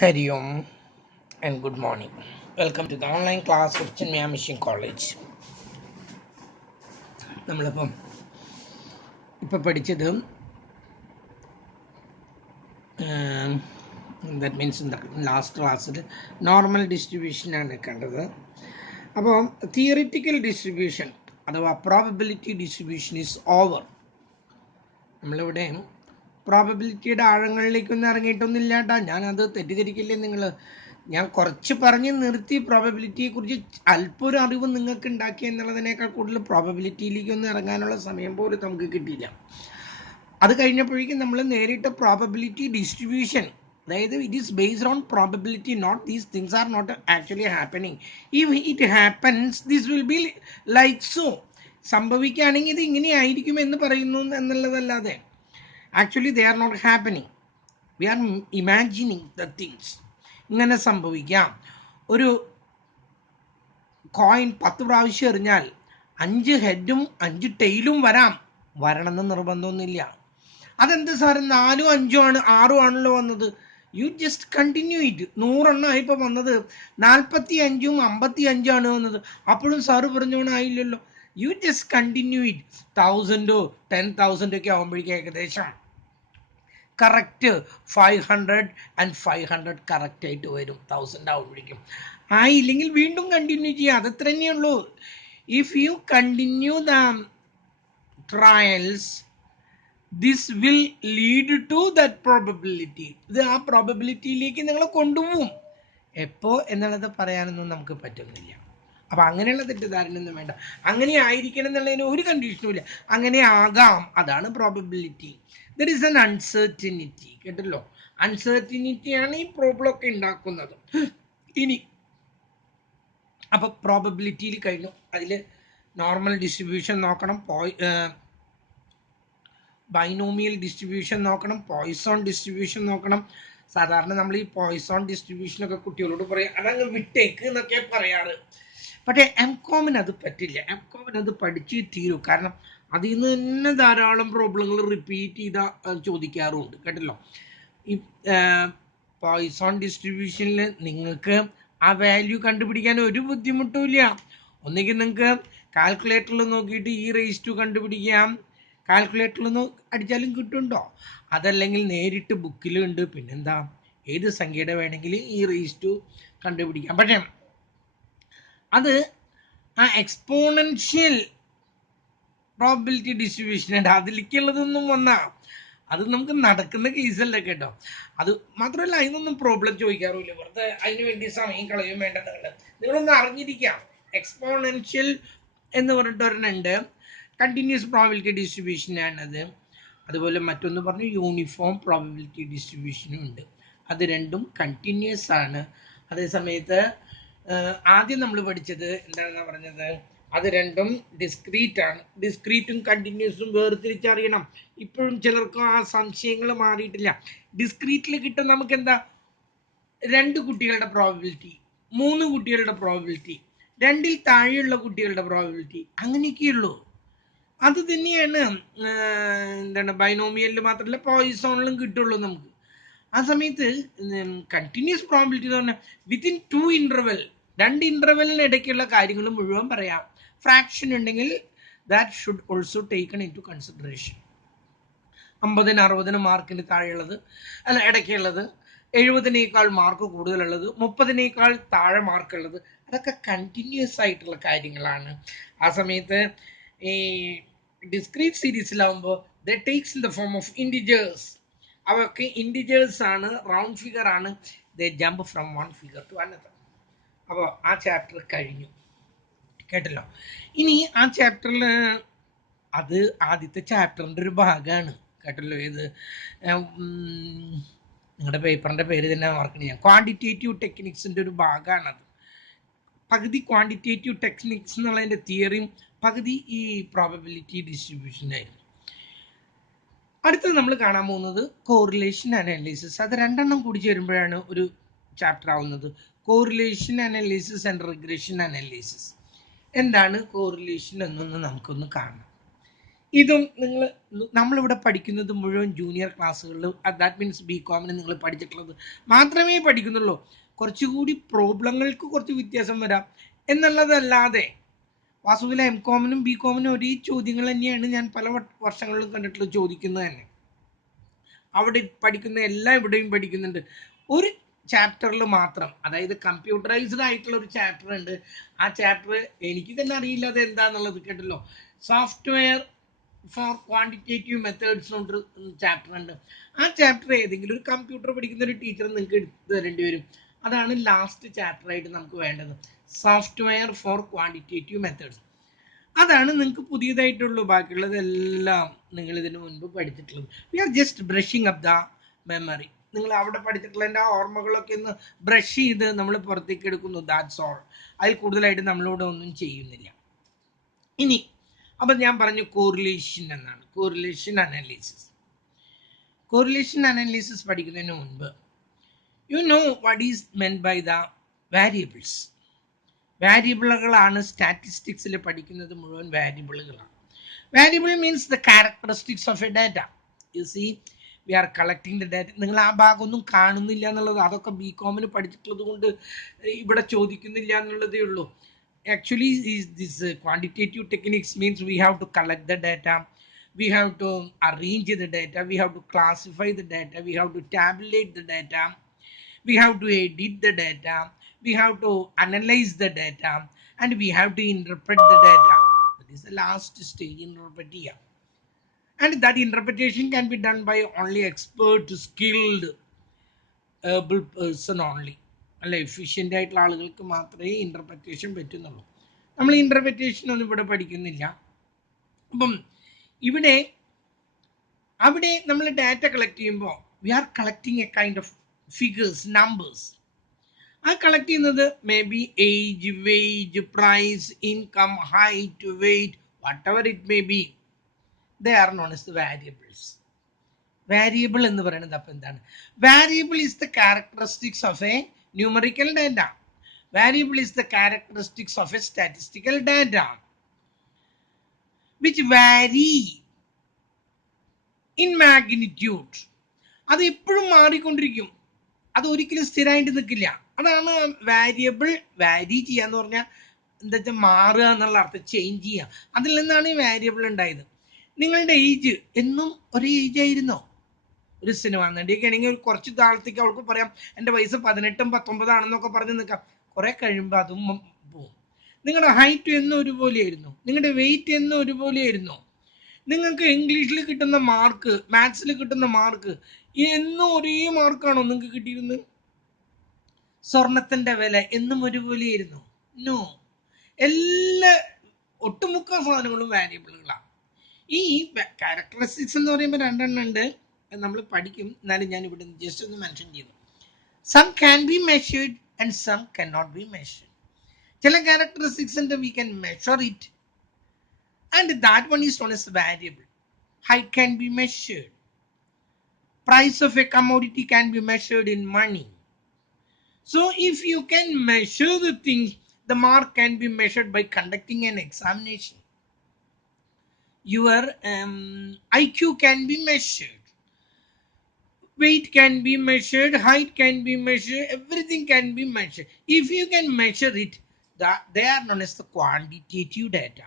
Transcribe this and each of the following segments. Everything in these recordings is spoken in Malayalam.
Hari Om and good morning. Welcome to the online class of Chinmaya Mission College. നമ്മളിപ്പം ഇപ്പോൾ പഠിച്ചത് ദാറ്റ് മീൻസ് ലാസ്റ്റ് ക്ലാസ്സിൽ നോർമൽ ഡിസ്ട്രിബ്യൂഷനാണ് കണ്ടത്. അപ്പോൾ തിയറിറ്റിക്കൽ ഡിസ്ട്രിബ്യൂഷൻ അഥവാ പ്രോബബിലിറ്റി ഡിസ്ട്രിബ്യൂഷൻ ഈസ് ഓവർ. നമ്മളിവിടെ പ്രോബബിലിറ്റിയുടെ ആഴങ്ങളിലേക്കൊന്നും ഇറങ്ങിയിട്ടൊന്നുമില്ല കേട്ടോ. ഞാനത് തെറ്റിദ്ധരിക്കില്ലേ നിങ്ങൾ. ഞാൻ കുറച്ച് പറഞ്ഞ് നിർത്തി. പ്രോബബിലിറ്റിയെക്കുറിച്ച് അല്പം ഒരു അറിവ് നിങ്ങൾക്ക് ഉണ്ടാക്കി എന്നുള്ളതിനേക്കാൾ കൂടുതൽ പ്രോബബിലിറ്റിയിലേക്കൊന്നും ഇറങ്ങാനുള്ള സമയം പോലും നമുക്ക് കിട്ടിയില്ല. അത് കഴിഞ്ഞപ്പോഴേക്കും നമ്മൾ നേരിട്ട് പ്രോബബിലിറ്റി ഡിസ്ട്രിബ്യൂഷൻ, അതായത് it is based on probability, not these things are not actually happening. If it happens this will be like so. സംഭവിക്കുകയാണെങ്കിൽ ഇത് ഇങ്ങനെ ആയിരിക്കും എന്ന് പറയുന്നു എന്നുള്ളതല്ലാതെ actually they are not happening. We are imagining the things. ഇങ്ങനെ സംഭവിക്കാം. ഒരു കോയിൻ 10 പ്രാവശ്യം എറിഞ്ഞാൽ 5 ഹെഡും 5 ടെയിലും വരണമെന്ന് നിർബന്ധമൊന്നുമില്ല. അതെന്ത് സാറ് 4ഉം 5ഉം ആണ് 6ഉം ആണല്ലോ വന്നത്. You just continue it. 100 എണ്ണമായി ഇപ്പോൾ വന്നത്, 45ഉം 55 ആണ് വന്നത്. അപ്പോഴും സാറ് പറഞ്ഞോണായില്ലല്ലോ. You just continue it. 1000ഓ 10,000 ഒക്കെ ആകുമ്പോഴേക്കും ഏകദേശം കറക്റ്റ് 500 ആൻഡ് 500 കറക്റ്റായിട്ട് വരും. 1000 ആവുമ്പോഴേക്കും ആയില്ലെങ്കിൽ വീണ്ടും കണ്ടിന്യൂ ചെയ്യുക. അതത്ര തന്നെയുള്ളൂ. If you continue the trials this will lead to that probability. ഇത് ആ പ്രോബബിലിറ്റിയിലേക്ക് നിങ്ങളെ കൊണ്ടുപോകും. എപ്പോൾ എന്നുള്ളത് പറയാനൊന്നും നമുക്ക് പറ്റുന്നില്ല. അപ്പം അങ്ങനെയുള്ള തെറ്റിദ്ധാരണയൊന്നും വേണ്ട. അങ്ങനെ ആയിരിക്കണം എന്നുള്ളതിന് ഒരു കണ്ടീഷനും ഇല്ല. അങ്ങനെ ആകാം, അതാണ് probability. There is N uncertainty. കേട്ടല്ലോ, അൺസർട്ടിനിറ്റിയാണ് ഈ പ്രോബ്ലം ഒക്കെ ഉണ്ടാക്കുന്നത്. ഇനി അപ്പം പ്രോബബിലിറ്റിയിൽ കഴിഞ്ഞു. അതിൽ നോർമൽ ഡിസ്ട്രിബ്യൂഷൻ നോക്കണം, ബൈനോമിയൽ ഡിസ്ട്രിബ്യൂഷൻ നോക്കണം, പോയിസോൺ ഡിസ്ട്രിബ്യൂഷൻ നോക്കണം. സാധാരണ നമ്മൾ ഈ പോയിസോൺ ഡിസ്ട്രിബ്യൂഷനൊക്കെ കുട്ടികളോട് പറയും അതങ്ങ് വിട്ടേക്ക് എന്നൊക്കെ പറയാറ്. പക്ഷേ എംകോമിന് അത് പറ്റില്ല. എംകോമിന് അത് പഠിച്ചേ തീരൂ. കാരണം അതിൽ നിന്ന് തന്നെ ധാരാളം പ്രോബ്ലങ്ങൾ റിപ്പീറ്റ് ചെയ്താൽ ചോദിക്കാറുമുണ്ട്. കേട്ടല്ലോ, ഈ പോയിസോൺ ഡിസ്ട്രിബ്യൂഷനിൽ നിങ്ങൾക്ക് ആ വാല്യൂ കണ്ടുപിടിക്കാൻ ഒരു ബുദ്ധിമുട്ടുമില്ല. ഒന്നുകിൽ നിങ്ങൾക്ക് കാൽക്കുലേറ്ററിൽ നോക്കിയിട്ട് E⁻² കണ്ടുപിടിക്കാം. കാൽക്കുലേറ്ററിൽ അടിച്ചാലും കിട്ടുന്നുണ്ടോ. അതല്ലെങ്കിൽ നേരിട്ട് ബുക്കിലുണ്ട്. പിന്നെന്താ, ഏത് സംഖ്യയുടെ വേണമെങ്കിലും E⁻² കണ്ടുപിടിക്കാം. പക്ഷേ അത് ആ എക്സ്പോണൻഷ്യൽ പ്രോബബിലിറ്റി ഡിസ്ട്രിബ്യൂഷൻ ഉണ്ട്, അതിലേക്കുള്ളതൊന്നും വന്നാൽ അത് നമുക്ക് നടക്കുന്ന കേസല്ല കേട്ടോ. അത് മാത്രമല്ല, അതിനൊന്നും പ്രോബ്ലം ചോദിക്കാറുമില്ല. വെറുതെ അതിന് വേണ്ടി സമയം കളയും വേണ്ട. നിങ്ങളൊന്ന് അറിഞ്ഞിരിക്കാം. എക്സ്പോണൻഷ്യൽ എന്ന് പറഞ്ഞിട്ട് ഒരെണ്ണുണ്ട്, കണ്ടിന്യൂസ് പ്രോബബിലിറ്റി ഡിസ്ട്രിബ്യൂഷനാണത്. അതുപോലെ മറ്റൊന്ന് പറഞ്ഞു യൂണിഫോം പ്രോബബിലിറ്റി ഡിസ്ട്രിബ്യൂഷനും ഉണ്ട്. അത് രണ്ടും കണ്ടിന്യൂസ് ആണ്. അതേസമയത്ത് ആദ്യം നമ്മൾ പഠിച്ചത് എന്താണെന്നാ പറഞ്ഞത്, അത് രണ്ടും ഡിസ്ക്രീറ്റ് ആണ്. ഡിസ്ക്രീറ്റും കണ്ടിന്യൂസും വേർതിരിച്ചറിയണം. ഇപ്പോഴും ചിലർക്കും ആ സംശയങ്ങൾ മാറിയിട്ടില്ല. ഡിസ്ക്രീറ്റിൽ കിട്ടും നമുക്ക് എന്താ, 2 കുട്ടികളുടെ പ്രോബബിലിറ്റി, 3 കുട്ടികളുടെ പ്രോബബിലിറ്റി, 2ൽ താഴെയുള്ള കുട്ടികളുടെ പ്രോബബിലിറ്റി, അങ്ങനെയൊക്കെയുള്ളൂ. അത് തന്നെയാണ് എന്താണ് ബൈനോമിയലിൽ മാത്രമല്ല പോയിസോണിലും കിട്ടുള്ളൂ നമുക്ക്. ആ സമയത്ത് കണ്ടിന്യൂസ് പ്രോബബിലിറ്റി എന്ന് പറഞ്ഞാൽ വിത്തിൻ 2 ഇൻ്റർവെൽ, 2 ഇൻ്റർവെല്ലിന് ഇടയ്ക്കുള്ള കാര്യങ്ങൾ മുഴുവൻ പറയാം. ഫ്രാക്ഷൻ ഉണ്ടെങ്കിൽ that should also taken into consideration. 50-ന് 60-ന് മാർക്കിന് താഴെയുള്ളത്, അല്ല ഇടയ്ക്കുള്ളത്, 70-നേക്കാൾ മാർക്ക് കൂടുതലുള്ളത്, 30-നേക്കാൾ താഴെ മാർക്കുള്ളത്, അതൊക്കെ കണ്ടിന്യൂസ് ആയിട്ടുള്ള കാര്യങ്ങളാണ്. ആ സമയത്ത് ഈ ഡിസ്ക്രീറ്റ് സീരീസിലാവുമ്പോൾ the takes in the form of integers. അവർക്ക് ഇൻഡിജേഴ്സ് ആണ്, റൗണ്ട് ഫിഗർ ആണ്. The jump from one figure to another. അപ്പോൾ ആ ചാപ്റ്റർ കഴിഞ്ഞു. കേട്ടല്ലോ. ഇനി ആ ചാപ്റ്ററിൽ അത് ആദ്യത്തെ ചാപ്റ്ററിൻ്റെ ഒരു ഭാഗമാണ്. കേട്ടല്ലോ, ഇത് നിങ്ങളുടെ പേപ്പറിൻ്റെ പേര് തന്നെ മാർക്ക് ചെയ്യാം. ക്വാണ്ടിറ്റേറ്റീവ് ടെക്നിക്സിൻ്റെ ഒരു ഭാഗമാണത്. പകുതി ക്വാണ്ടിറ്റേറ്റീവ് ടെക്നിക്സ് എന്നുള്ളതിൻ്റെ തിയറിയും പകുതി ഈ പ്രോബബിലിറ്റി ഡിസ്ട്രിബ്യൂഷനായിരുന്നു. അടുത്തത് നമ്മൾ കാണാൻ പോകുന്നത് കോറിലേഷൻ അനാലിസിസ്. അത് 2 എണ്ണം കൂടി ചേരുമ്പോഴാണ് ഒരു ചാപ്റ്റർ ആവുന്നത്. Correlation analysis and regression analysis. എന്താണ് കോറിലേഷൻ എന്നൊന്ന് നമുക്കൊന്ന് കാണാം. ഇതും നമ്മളിവിടെ പഠിക്കുന്നത് മുഴുവൻ ജൂനിയർ ക്ലാസ്സുകളിലും, ദാറ്റ് മീൻസ് ബി കോമിന് നിങ്ങൾ പഠിച്ചിട്ടുള്ളത് മാത്രമേ പഠിക്കുന്നുള്ളൂ. കുറച്ചുകൂടി പ്രോബ്ലങ്ങൾക്ക് കുറച്ച് വ്യത്യാസം വരാം എന്നുള്ളതല്ലാതെ വാസ്തുവിലെ എം കോമിനും ബി കോമിനും ഒരേ ചോദ്യങ്ങൾ തന്നെയാണ് ഞാൻ പല വർഷങ്ങളിലും കണ്ടിട്ടുള്ളത് ചോദിക്കുന്നത് തന്നെ. അവിടെ പഠിക്കുന്ന എല്ലാം ഇവിടെയും പഠിക്കുന്നുണ്ട്. ഒരു ചാപ്റ്ററിൽ മാത്രം, അതായത് കമ്പ്യൂട്ടറൈസ്ഡ് ആയിട്ടുള്ള ഒരു ചാപ്റ്റർ ഉണ്ട്. ആ ചാപ്റ്റർ എനിക്ക് തന്നെ അറിയില്ല അത് എന്താണെന്നുള്ളത്, കേട്ടല്ലോ. സോഫ്റ്റ്വെയർ ഫോർ ക്വാണ്ടിറ്റേറ്റീവ് മെത്തേഡ്സ് എന്നൊരു ചാപ്റ്റർ ഉണ്ട്. ആ ചാപ്റ്റർ ഏതെങ്കിലും ഒരു കമ്പ്യൂട്ടർ പഠിക്കുന്ന ഒരു ടീച്ചർ നിങ്ങൾക്ക് എടുത്തു തരേണ്ടി വരും. അതാണ് ലാസ്റ്റ് ചാപ്റ്റർ ആയിട്ട് നമുക്ക് വേണ്ടത്, സോഫ്റ്റ്വെയർ ഫോർ ക്വാണ്ടിറ്റേറ്റീവ് മെത്തേഡ്സ്. അതാണ് നിങ്ങൾക്ക് പുതിയതായിട്ടുള്ളൂ. ബാക്കിയുള്ളതെല്ലാം നിങ്ങൾ ഇതിനു മുൻപ് പഠിച്ചിട്ടുള്ളത്. We are just brushing up the memory. നിങ്ങൾ അവിടെ പഠിച്ചിട്ടുള്ള ആ ഓർമ്മകളൊക്കെ ഒന്ന് ബ്രഷ് ചെയ്ത് നമ്മൾ പുറത്തേക്ക് എടുക്കുന്നു, ദാറ്റ്സ് ഓൾ. അതിൽ കൂടുതലായിട്ട് നമ്മളിവിടെ ഒന്നും ചെയ്യുന്നില്ല. ഇനി അപ്പം ഞാൻ പറഞ്ഞു കോറിലേഷൻ എന്നാണ്, കോറിലേഷൻ അനാലിസിസ്. കോറിലേഷൻ അനാലിസിസ് പഠിക്കുന്നതിന് മുൻപ് you know what is meant by the variables. വാരിയബിളുകളാണ് സ്റ്റാറ്റിസ്റ്റിക്സിൽ പഠിക്കുന്നത് മുഴുവൻ വാരിയബിളുകളാണ്. Variable means the characteristics of a data. You see we are collecting the data. നിങ്ങൾ ആ ഭാഗമൊന്നും കാണുന്നില്ല എന്നുള്ളത്, അതൊക്കെ ബി കോമിന് പഠിച്ചിട്ടുള്ളത് കൊണ്ട് ഇവിടെ ചോദിക്കുന്നില്ല എന്നുള്ളതേ ഉള്ളൂ. Actually, this quantitative techniques means we have to collect the data, we have to arrange the data, we have to classify the data, we have to tabulate the data, we have to edit the data, we have to analyze the data, and we have to interpret the data. That is the last stage, interpretation. And that interpretation can be done by only expert, skilled, able person only. അല്ല, എഫിഷ്യൻ്റ് ആയിട്ടുള്ള ആളുകൾക്ക് മാത്രമേ ഇൻ്റർപ്രിറ്റേഷൻ പറ്റുന്നുള്ളൂ. നമ്മൾ ഇൻ്റർപ്രിറ്റേഷൻ ഒന്നും ഇവിടെ പഠിക്കുന്നില്ല. അപ്പം അവിടെ നമ്മൾ ഡാറ്റ കളക്ട് ചെയ്യുമ്പോൾ we are collecting a kind of figures, numbers. ആ കളക്ട് ചെയ്യുന്നത് may be age, wage, price, income, height, weight, whatever it may be, they are known as the variables. Variable എന്ന് പറയുന്നത് അപ്പം എന്താണ്? Variable is the characteristics of a numerical data. Variable is the characteristics of a statistical data which vary in magnitude. അത് എപ്പോഴും മാറിക്കൊണ്ടിരിക്കും, അത് ഒരിക്കലും സ്ഥിരമായിട്ട് നിൽക്കില്ല. അതാണ് വാരിയബിൾ. വാരി ചെയ്യാന്ന് പറഞ്ഞാൽ എന്താ വെച്ചാൽ മാറുക എന്നുള്ള അർത്ഥം, ചേഞ്ച് ചെയ്യുക. അതിൽ നിന്നാണ് ഈ വാരിയബിൾ ഉണ്ടായത്. നിങ്ങളുടെ ഏജ് എന്നും ഒരേ ഏജ് ആയിരുന്നോ? ഒരു സിനിമ നടിയൊക്കെ ആണെങ്കിൽ കുറച്ച് കാലത്തേക്ക് അവൾക്ക് പറയാം എൻ്റെ വയസ്സ് 18, 19 പറഞ്ഞ് നിൽക്കാം. കുറെ കഴിയുമ്പോൾ അതും പോവും. നിങ്ങളുടെ ഹൈറ്റ് എന്നും ഒരുപോലെയായിരുന്നു, നിങ്ങളുടെ വെയിറ്റ് എന്നും ഒരുപോലെയായിരുന്നു. നിങ്ങൾക്ക് ഇംഗ്ലീഷിൽ കിട്ടുന്ന മാർക്ക്, മാത്സിൽ കിട്ടുന്ന മാർക്ക് എന്നും ഒരേ മാർക്കാണോ നിങ്ങൾക്ക് കിട്ടിയിരുന്നത്? സ്വർണത്തിന്റെ വില എന്നും ഒരുപോലെയായിരുന്നു? നോ. എല്ലാ ഒട്ടുമുക്ക സാധനങ്ങളും വാരിയബിളുകളാണ്. ഈ ക്യാരക്ടറിസ്റ്റിക്സ് എന്ന് പറയുമ്പോൾ രണ്ടെണ്ണം ഉണ്ട്, നമ്മൾ പഠിക്കും. എന്നാലും ഞാൻ ഇവിടെ ജസ്റ്റ് ഒന്ന് മെൻഷൻ ചെയ്യുന്നു. Some can be measured and some can not be measured. ചില ക്യാരക്ടറിസ്റ്റിക്സ് ഉണ്ട്, we can measure it and that one is known as variable. Height can be measured. Price of a commodity can be measured in money. So if you can measure the things, the mark can be measured by conducting an examination. Your IQ can be measured. Weight can be measured, height can be measured, everything can be measured. If you can measure it, they are known as the quantitative data.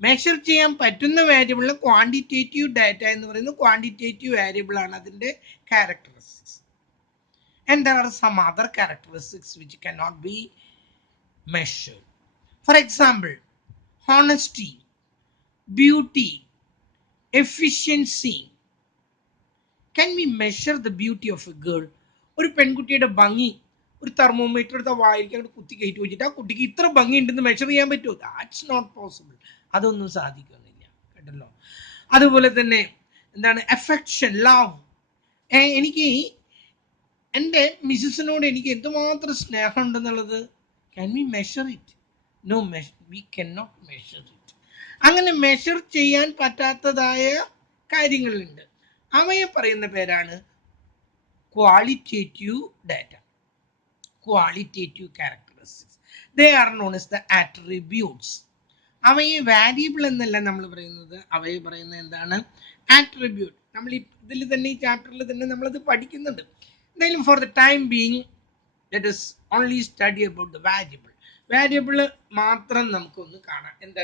Measure ചെയ്യാൻ പറ്റുന്ന വേരിയബിളിന് ക്വാണ്ടിറ്റേറ്റീവ് ഡാറ്റ എന്ന് പറയുന്നത് ക്വാണ്ടിറ്റേറ്റീവ് വേരിയബിൾ ആണ് അതിൻ്റെ characteristics. And there are some other characteristics which cannot be measured. For example, honesty, beauty, efficiency. Can we measure the beauty of a girl? ഒരു പെൺകുട്ടിയുടെ ഭംഗി ഒരു തെർമോമീറ്റർ എടുത്ത വായിലേക്ക് അങ്ങോട്ട് കുത്തി കയറ്റി വെച്ചിട്ട് ആ കുട്ടിക്ക് ഇത്ര ഭംഗി ഉണ്ടെന്ന് മെഷർ ചെയ്യാൻ പറ്റുമോ? That's not possible. അതൊന്നും സാധിക്കുന്നില്ല, കേട്ടല്ലോ. അതുപോലെ തന്നെ എന്താണ് അഫെക്ഷൻ, ലവ്. എനിക്ക് എൻ്റെ മിസ്സിസിനോട് എനിക്ക് എന്തുമാത്രം സ്നേഹം ഉണ്ടെന്നുള്ളത് can we measure it? No, we can not measure it. അങ്ങനെ മെഷർ ചെയ്യാൻ പറ്റാത്തതായ കാര്യങ്ങളുണ്ട്. അവയെ പറയുന്ന പേരാണ് qualitative data, qualitative characteristics. They are known as the attributes. അവയെ വാരിയബിൾ എന്നല്ല നമ്മൾ പറയുന്നത്, അവയെ പറയുന്നത് എന്താണ്? ആട്രിബ്യൂട്ട്. നമ്മൾ ഇതിൽ തന്നെ ഈ ചാപ്റ്ററിൽ തന്നെ നമ്മളത് പഠിക്കുന്നുണ്ട്. എന്തായാലും for the time being let us only study about the variable. Variable മാത്രം നമുക്കൊന്ന് കാണാം. എന്താ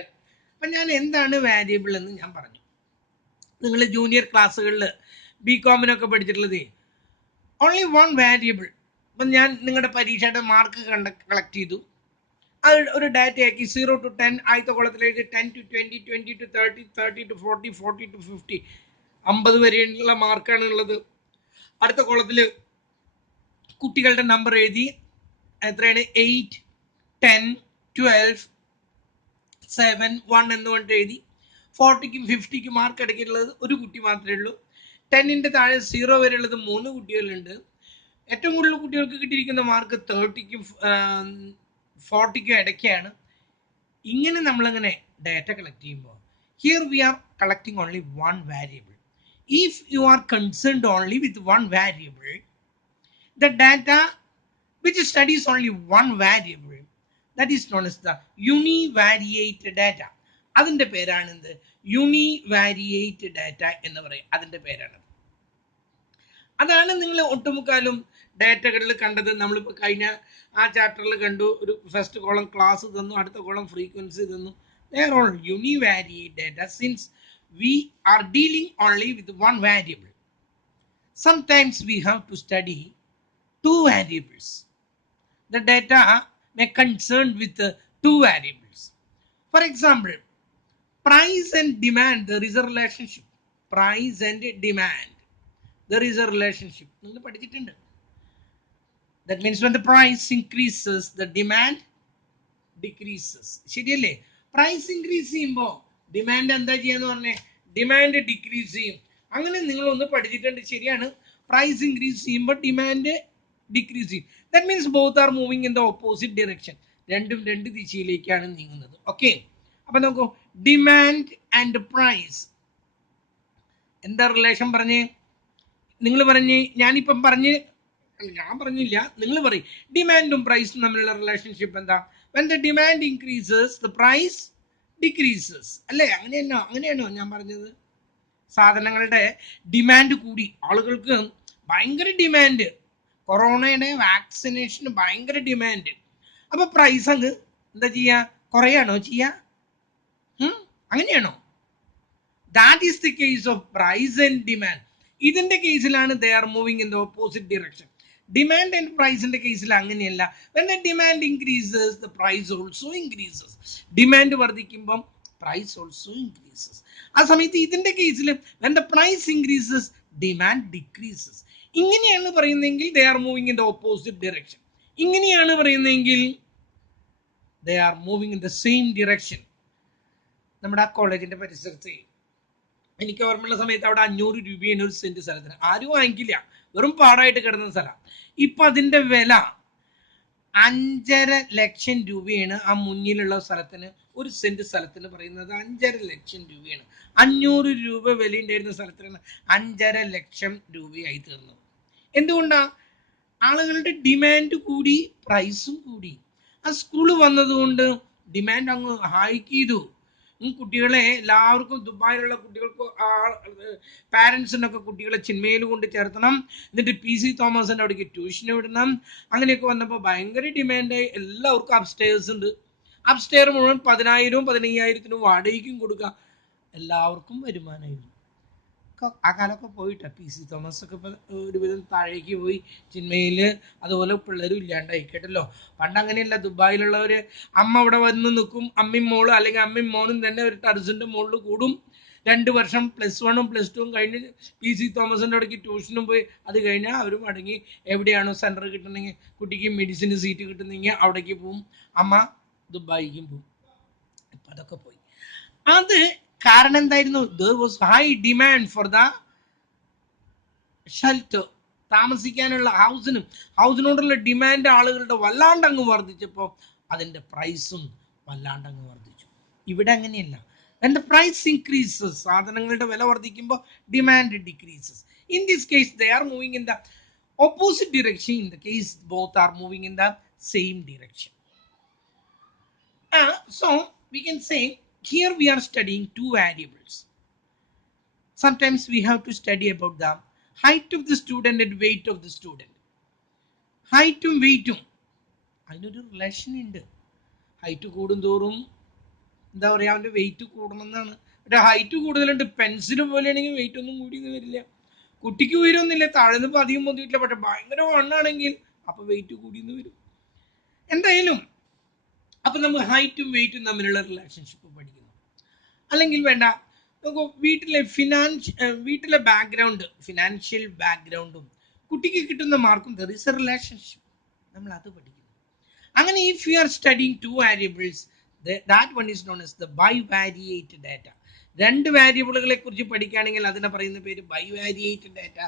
അപ്പം ഞാൻ എന്താണ് വാരിയബിൾ എന്ന് ഞാൻ പറഞ്ഞു. നിങ്ങൾ ജൂനിയർ ക്ലാസ്സുകളിൽ ബികോമിനൊക്കെ പഠിച്ചിട്ടുള്ളത് ഓൺലി വൺ വാരിയബിൾ. ഇപ്പം ഞാൻ നിങ്ങളുടെ പരീക്ഷയുടെ മാർക്ക് കളക്ട് ചെയ്തു, അത് ഒരു ഡാറ്റയാക്കി 0 to 10 ആദ്യത്തെ കോളത്തിലേക്ക് 10 to 20, 20 to 30, 30 to 40, 40 to 50, 50 വരെയുള്ള മാർക്കാണ് ഉള്ളത്. അടുത്ത കോളത്തിൽ കുട്ടികളുടെ നമ്പർ എഴുതി, എത്രയാണ്? 8, 10, 12, 7, 1 എന്ന് പറഞ്ഞിട്ട് എഴുതി. 40ക്കും 50ക്കും മാർക്ക് എടുക്കിയിട്ടുള്ളത് ഒരു കുട്ടി മാത്രമേ ഉള്ളൂ. 10ന്റെ താഴെ 0 വരെയുള്ളത് 3 കുട്ടികളുണ്ട്. ഏറ്റവും കൂടുതൽ കുട്ടികൾക്ക് കിട്ടിയിരിക്കുന്ന മാർക്ക് 30ക്കും 40ക്കും ഇടയ്ക്കാണ്. ഇങ്ങനെ നമ്മളങ്ങനെ ഡാറ്റ കളക്ട് ചെയ്യുമ്പോൾ here we are collecting only one variable. If you are concerned only with one variable, the data which studies only one variable, that is known as the univariate data. അതിൻ്റെ പേരാണ് എന്ത്? യൂണിവാരിയേറ്റ് ഡാറ്റ എന്ന് പറയും. അതിൻ്റെ പേരാണ്. അതാണ് നിങ്ങൾ ഒട്ടുമുക്കാലും ഡാറ്റകളിൽ കണ്ടത്. നമ്മളിപ്പോൾ കഴിഞ്ഞ ആ ചാപ്റ്ററിൽ കണ്ടു, ഒരു ഫസ്റ്റ് കോളം ക്ലാസ് തന്നു, അടുത്ത കോളം ഫ്രീക്വൻസി തന്നു. They are all univariate data since we are dealing only with one variable. Sometimes we have to study two variables. The data may concerned with two variables. For example, price and demand, there is a relationship. Price and demand, there is a relationship. നിങ്ങൾ പഠിച്ചിട്ടുണ്ട്. That means when the price increases, the demand decreases. ശരിയല്ലേ? പ്രൈസ് ഇൻക്രീസ് ചെയ്യുമ്പോൾ ഡിമാൻഡ് എന്താ ചെയ്യാന്ന് പറഞ്ഞേ? ഡിമാൻഡ് ഡിക്രീസ് ചെയ്യും. അങ്ങനെ നിങ്ങളൊന്ന് പഠിച്ചിട്ടുണ്ട്. ശരിയാണ്, പ്രൈസ് ഇൻക്രീസ് ചെയ്യുമ്പോൾ ഡിമാൻഡ് ഡിക്രീസ് ചെയ്യും. That means both are moving in the opposite direction. രണ്ടും രണ്ട് ദിശയിലേക്കാണ് നീങ്ങുന്നത്. ഓക്കെ, അപ്പൊ നോക്കൂ, ഡിമാൻഡ് ആൻഡ് പ്രൈസ് എന്താ റിലേഷൻ പറഞ്ഞേ? നിങ്ങൾ പറഞ്ഞ്, ഞാനിപ്പം പറഞ്ഞ്, ഞാൻ പറഞ്ഞില്ല, നിങ്ങൾ പറയും. ഡിമാൻഡും പ്രൈസും തമ്മിലുള്ള റിലേഷൻഷിപ്പ് എന്താ? when the demand increases, the price decreases. അല്ലേ? അങ്ങനെയാണോ ഞാൻ പറഞ്ഞത്? സാധനങ്ങളുടെ ഡിമാൻഡ് കൂടി, ആളുകൾക്ക് ഭയങ്കര ഡിമാൻഡ്, കൊറോണയുടെ വാക്സിനേഷന് ഭയങ്കര ഡിമാൻഡ്. അപ്പൊ പ്രൈസ് അങ്ങ് എന്താ ചെയ്യാ? കുറയാണോ ചെയ്യാ? അങ്ങനെയാണോ? That is the case of price and demand. ഇതിന്റെ കേസിലാണ് they are moving in the opposite direction. Demand and പ്രൈസിന്റെ കേസിൽ അങ്ങനെയല്ല. when the demand increases, the price also increases. Demand വർദ്ധിക്കുമ്പം പ്രൈസ് ഓൾസോ ഇൻക്രീസസ്. ആ സമയത്ത് ഇതിന്റെ കേസിൽ when the price increases, demand decreases. ഇങ്ങനെയാണ് പറയുന്നതെങ്കിൽ they are moving in the opposite direction. ഇങ്ങനെയാണ് പറയുന്നതെങ്കിൽ they are moving in the same direction. നമ്മുടെ ആ കോളേജിന്റെ പരിസരത്ത് എനിക്ക് ഓർമ്മയുള്ള സമയത്ത് അവിടെ 500 രൂപയാണ് ഒരു സെന്റ് സ്ഥലത്തിന്. ആരും വാങ്ങിക്കില്ല, വെറും പാടായിട്ട് കിടന്ന സ്ഥലം. ഇപ്പൊ അതിന്റെ വില 5.5 ലക്ഷം രൂപയാണ്. ആ മുന്നിലുള്ള സ്ഥലത്തിന്, ഒരു സെന്റ് സ്ഥലത്തിന് പറയുന്നത് 5.5 ലക്ഷം രൂപയാണ്. 500 രൂപ വിലയുണ്ടായിരുന്ന സ്ഥലത്തിന് 5.5 ലക്ഷം രൂപയായി തീർന്നത്. എന്തുകൊണ്ടാ? ആളുകളുടെ ഡിമാൻഡ് കൂടി, പ്രൈസും കൂടി. ആ സ്കൂള് വന്നതുകൊണ്ട് ഡിമാൻഡ് അങ്ങ് ഹൈക്ക് ചെയ്തു. കുട്ടികളെ എല്ലാവർക്കും, ദുബായിലുള്ള കുട്ടികൾക്ക്, പാരൻസിനൊക്കെ കുട്ടികളെ ചിന്മയിൽ കൊണ്ട് ചേർത്തണം, എന്നിട്ട് PC തോമസിന്റെ അവിടേക്ക് ട്യൂഷന് വിടണം. അങ്ങനെയൊക്കെ വന്നപ്പോൾ ഭയങ്കര ഡിമാൻഡായി. എല്ലാവർക്കും അപ്സ്റ്റേഴ്സ് ഉണ്ട്. അപ്സ്റ്റെയർ മുഴുവൻ 10,000 15,000 വാടകയ്ക്കും കൊടുക്കുക. എല്ലാവർക്കും വരുമാനമായിരുന്നു. ആ കാലമൊക്കെ പോയിട്ടാ. PC തോമസ് ഒക്കെ ഇപ്പൊ ഒരുവിധം താഴേക്ക് പോയി. ചിന്മയില് അതുപോലെ പിള്ളേരും ഇല്ലാണ്ടായി കേട്ടല്ലോ. പണ്ട് അങ്ങനെയല്ല. ദുബായിലുള്ളവര് അമ്മ അവിടെ വന്ന് നിൽക്കും, അമ്മയും മോളും, അല്ലെങ്കിൽ അമ്മയും മോനും തന്നെ ഒരു ടെറസിന്റെ മുകളിൽ കൂടും. 2 വർഷം +1ഉം +2ഉം കഴിഞ്ഞ് PC തോമസിന്റെ അവിടേക്ക് ട്യൂഷനും പോയി. അത് കഴിഞ്ഞാൽ അവർ മടങ്ങി എവിടെയാണോ സെന്റർ കിട്ടണമെങ്കിൽ, കുട്ടിക്ക് മെഡിസിന് സീറ്റ് കിട്ടുന്നെങ്കിൽ അവിടേക്ക് പോവും. അമ്മ ദുബായിക്കും പോവും. ഇപ്പൊ അതൊക്കെ പോയി. അത് കാരണം എന്തായിരുന്നു? there was high demand for the shelter. താമസിക്കാനുള്ള ഹൗസിനോടുള്ള ഡിമാൻഡ് ആളുകളുടെ വല്ലാണ്ടങ്ങ് വർദ്ധിച്ചപ്പോൾ അതിന്റെ പ്രൈസും വല്ലാണ്ടങ്ങ് വർദ്ധിച്ചു. ഇവിടെ അങ്ങനെയല്ല. when the price increases, സാധനങ്ങളുടെ വില വർദ്ധിക്കുമ്പോൾ demand decreases. in this case they are moving in the opposite direction. in the case both are moving in the same direction. So we can say Here we are studying two variables. Sometimes we have to study about the height of the student and weight of the student. ഹൈറ്റും വെയിറ്റും അതിനൊരു റിലേഷൻ ഉണ്ട്. ഹൈറ്റ് കൂടുന്തോറും എന്താ പറയുക, അവൻ്റെ വെയിറ്റ് കൂടണമെന്നാണ്. പക്ഷേ ഹൈറ്റ് കൂടുതലുണ്ട്, പെൻസിൽ പോലെയാണെങ്കിൽ വെയിറ്റ് ഒന്നും കൂടി വരില്ല. കുട്ടിക്ക് ഉയരമൊന്നുമില്ല, താഴ്ന്ന് അധികം പൊന്തിയിട്ടില്ല, പക്ഷെ ഭയങ്കര വണ്ണാണെങ്കിൽ അപ്പോൾ വെയിറ്റ് കൂടിയെന്ന് വരും. എന്തായാലും അപ്പം നമ്മൾ ഹൈറ്റും വെയിറ്റും തമ്മിലുള്ള റിലേഷൻഷിപ്പ് പഠിക്കുന്നു. അല്ലെങ്കിൽ വേണ്ട, നമുക്ക് വീട്ടിലെ ബാക്ക്ഗ്രൗണ്ട്, ഫിനാൻഷ്യൽ ബാക്ക്ഗ്രൗണ്ടും കുട്ടിക്ക് കിട്ടുന്ന മാർക്കും ദർ ഈസ് എ റിലേഷൻഷിപ്പ്, നമ്മൾ അത് പഠിക്കുന്നു. അങ്ങനെ if you are studying to variables, that one is known as the bivariate data. രണ്ട് വാരിയബിളുകളെ കുറിച്ച് പഠിക്കുകയാണെങ്കിൽ അതിനെ പറയുന്ന പേര് ബൈവാരിയേറ്റ് ഡാറ്റ.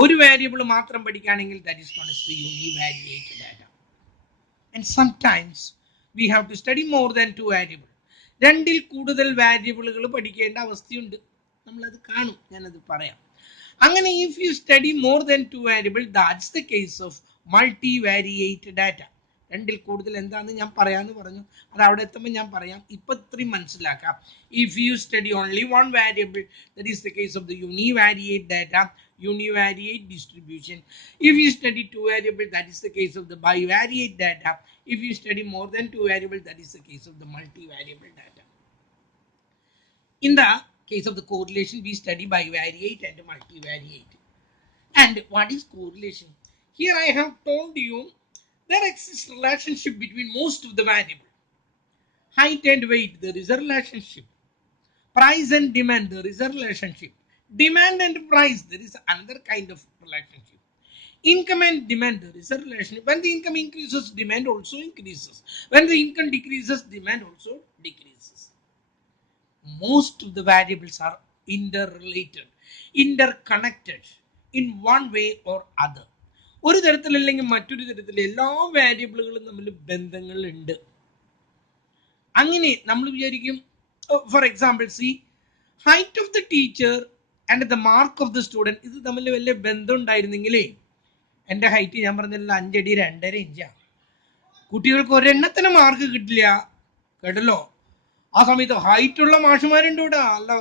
ഒരു വാരിയബിൾ മാത്രം പഠിക്കുകയാണെങ്കിൽ that is known as the univariate data. And sometimes we have to study more than two variables. രണ്ടിൽ കൂടുതൽ വാരിയബിളുകൾ പഠിക്കേണ്ട അവസ്ഥയുണ്ട്, നമ്മളത് കാണും, ഞാനത് പറയാം. അങ്ങനെ if you study more than two variables, that's the case of multivariate data. രണ്ടിൽ കൂടുതൽ എന്താണെന്ന് ഞാൻ പറയാമെന്ന് പറഞ്ഞു, അത് അവിടെ എത്തുമ്പോൾ ഞാൻ പറയാം. ഇപ്പം ഇത്രയും മനസ്സിലാക്കാം. If you study only one variable, that is the case of the univariate data, univariate distribution. If you study two variables, that is the case of the bivariate data. If you study more than two variables, that is the case of the multivariable data. In the case of the correlation, we study bivariate and multivariate. And what is correlation? Here I have told you there exists relationship between most of the variables. Height and weight, there is a relationship. Price and demand, there is a relationship. Demand and price, there is another kind of relationship. Income and demand, there is a relationship. When the income increases, demand also increases. When the income decreases, demand also decreases. Most of the variables are interrelated, interconnected in one way or other. ഒരു തരത്തിലല്ലെങ്കിൽ മറ്റൊരു തരത്തിൽ എല്ലാ വാരിയബിളുകളും തമ്മിൽ ബന്ധങ്ങളുണ്ട്. അങ്ങനെ നമ്മൾ വിചാരിക്കും, for example C height of the teacher and the mark of the student, ഇത് തമ്മിൽ വലിയ ബന്ധം ഉണ്ടായിരുന്നെങ്കിലേ, എൻ്റെ ഹൈറ്റ് ഞാൻ പറഞ്ഞില്ല 5 അടി 2.5 ഇഞ്ചാണ്, കുട്ടികൾക്ക് ഒരെണ്ണത്തിന് മാർക്ക് കിട്ടില്ല, കേട്ടല്ലോ. ആ സമയത്ത് ഹൈറ്റുള്ള മാഷുമാരുണ്ട് ഇവിടെ, നല്ല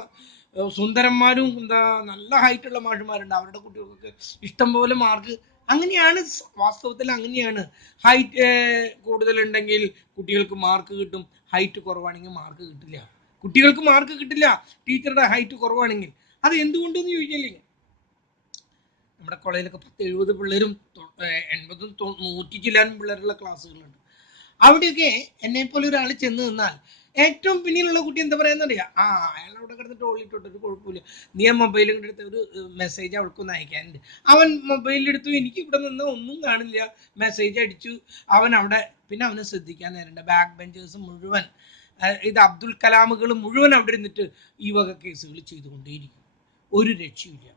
സുന്ദരന്മാരും എന്താ നല്ല ഹൈറ്റുള്ള മാഷുമാരുണ്ട്, അവരുടെ കുട്ടികൾക്കൊക്കെ ഇഷ്ടം പോലെ മാർക്ക്. അങ്ങനെയാണ് വാസ്തവത്തിൽ, അങ്ങനെയാണ്. ഹൈറ്റ് കൂടുതലുണ്ടെങ്കിൽ കുട്ടികൾക്ക് മാർക്ക് കിട്ടും, ഹൈറ്റ് കുറവാണെങ്കിൽ മാർക്ക് കിട്ടില്ല, കുട്ടികൾക്ക് മാർക്ക് കിട്ടില്ല ടീച്ചറുടെ ഹൈറ്റ് കുറവാണെങ്കിൽ. അത് എന്തുകൊണ്ടെന്ന് ചോദിച്ചാലേ, നമ്മുടെ കോളേജിലൊക്കെ 10-70 പിള്ളേരും 80-100 ചില്ലാനും പിള്ളേരുള്ള ക്ലാസ്സുകളുണ്ട്. അവിടെയൊക്കെ എന്നെ പോലെ ഒരാൾ ചെന്ന് നിന്നാൽ ഏറ്റവും പിന്നിലുള്ള കുട്ടി എന്താ പറയാന്നറിയാം, അയാൾ അവിടെ കിടന്നിട്ട് ഓളിട്ടോട്ട് ഒരു കുഴപ്പമില്ല, നീ ആ മൊബൈലും എടുത്ത് ഒരു മെസ്സേജ് അവൾക്കൊന്ന് അയക്കാനുണ്ട്. അവൻ മൊബൈലിലെടുത്തു, എനിക്ക് ഇവിടെ നിന്ന് ഒന്നും കാണില്ല, മെസ്സേജ് അടിച്ചു, അവൻ അവിടെ. പിന്നെ അവന് ശ്രദ്ധിക്കാൻ നേരണ്ട, ബാക്ക് ബെഞ്ചേഴ്സ് മുഴുവൻ, ഇത് അബ്ദുൽ കലാമുകൾ മുഴുവൻ അവിടെ ഇരുന്നിട്ട് ഈ വക കേസുകൾ ചെയ്തുകൊണ്ടേയിരിക്കും, ഒരു രക്ഷയില്ല.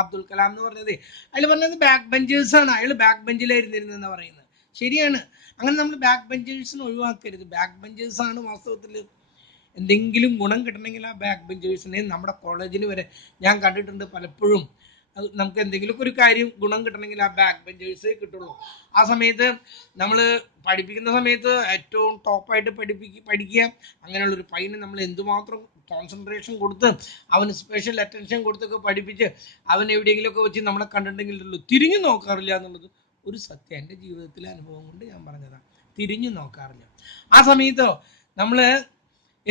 അബ്ദുൽ കലാം എന്ന് പറഞ്ഞത്, അയാൾ പറഞ്ഞത് ബാക്ക് ബെഞ്ചേഴ്സാണ്, അയാൾ ബാക്ക് ബെഞ്ചിലായിരുന്നിരുന്നെന്ന് പറയുന്നത്. ശരിയാണ്, അങ്ങനെ നമ്മൾ ബാക്ക് ബെഞ്ചേഴ്സിന് ഒഴിവാക്കരുത്. ബാക്ക് ബെഞ്ചേഴ്സാണ് വാസ്തവത്തിൽ എന്തെങ്കിലും ഗുണം കിട്ടണമെങ്കിൽ ആ ബാക്ക് ബെഞ്ചേഴ്സിനെ, നമ്മുടെ കോളേജിൽ വരെ ഞാൻ കണ്ടിട്ടുണ്ട് പലപ്പോഴും. നമുക്ക് എന്തെങ്കിലുമൊക്കെ ഒരു കാര്യം ഗുണം കിട്ടണമെങ്കിൽ ആ ബാക്ക് ബെഞ്ചേഴ്സേ കിട്ടുള്ളൂ. ആ സമയത്ത് നമ്മൾ പഠിപ്പിക്കുന്ന സമയത്ത് ഏറ്റവും ടോപ്പായിട്ട് പഠിക്കുക, അങ്ങനെയുള്ളൊരു പയ്യനെ നമ്മൾ എന്തുമാത്രം കോൺസെൻട്രേഷൻ കൊടുത്ത് അവന് സ്പെഷ്യൽ അറ്റൻഷൻ കൊടുത്തൊക്കെ പഠിപ്പിച്ച് അവൻ എവിടെയെങ്കിലുമൊക്കെ വെച്ച് നമ്മളെ കണ്ടിട്ടുണ്ടെങ്കിൽ തിരിഞ്ഞു നോക്കാറില്ല എന്നുള്ളത് ഒരു സത്യം. എൻ്റെ ജീവിതത്തിലെ അനുഭവം കൊണ്ട് ഞാൻ പറഞ്ഞതാണ്, തിരിഞ്ഞു നോക്കാറില്ല. ആ സമയത്തോ നമ്മൾ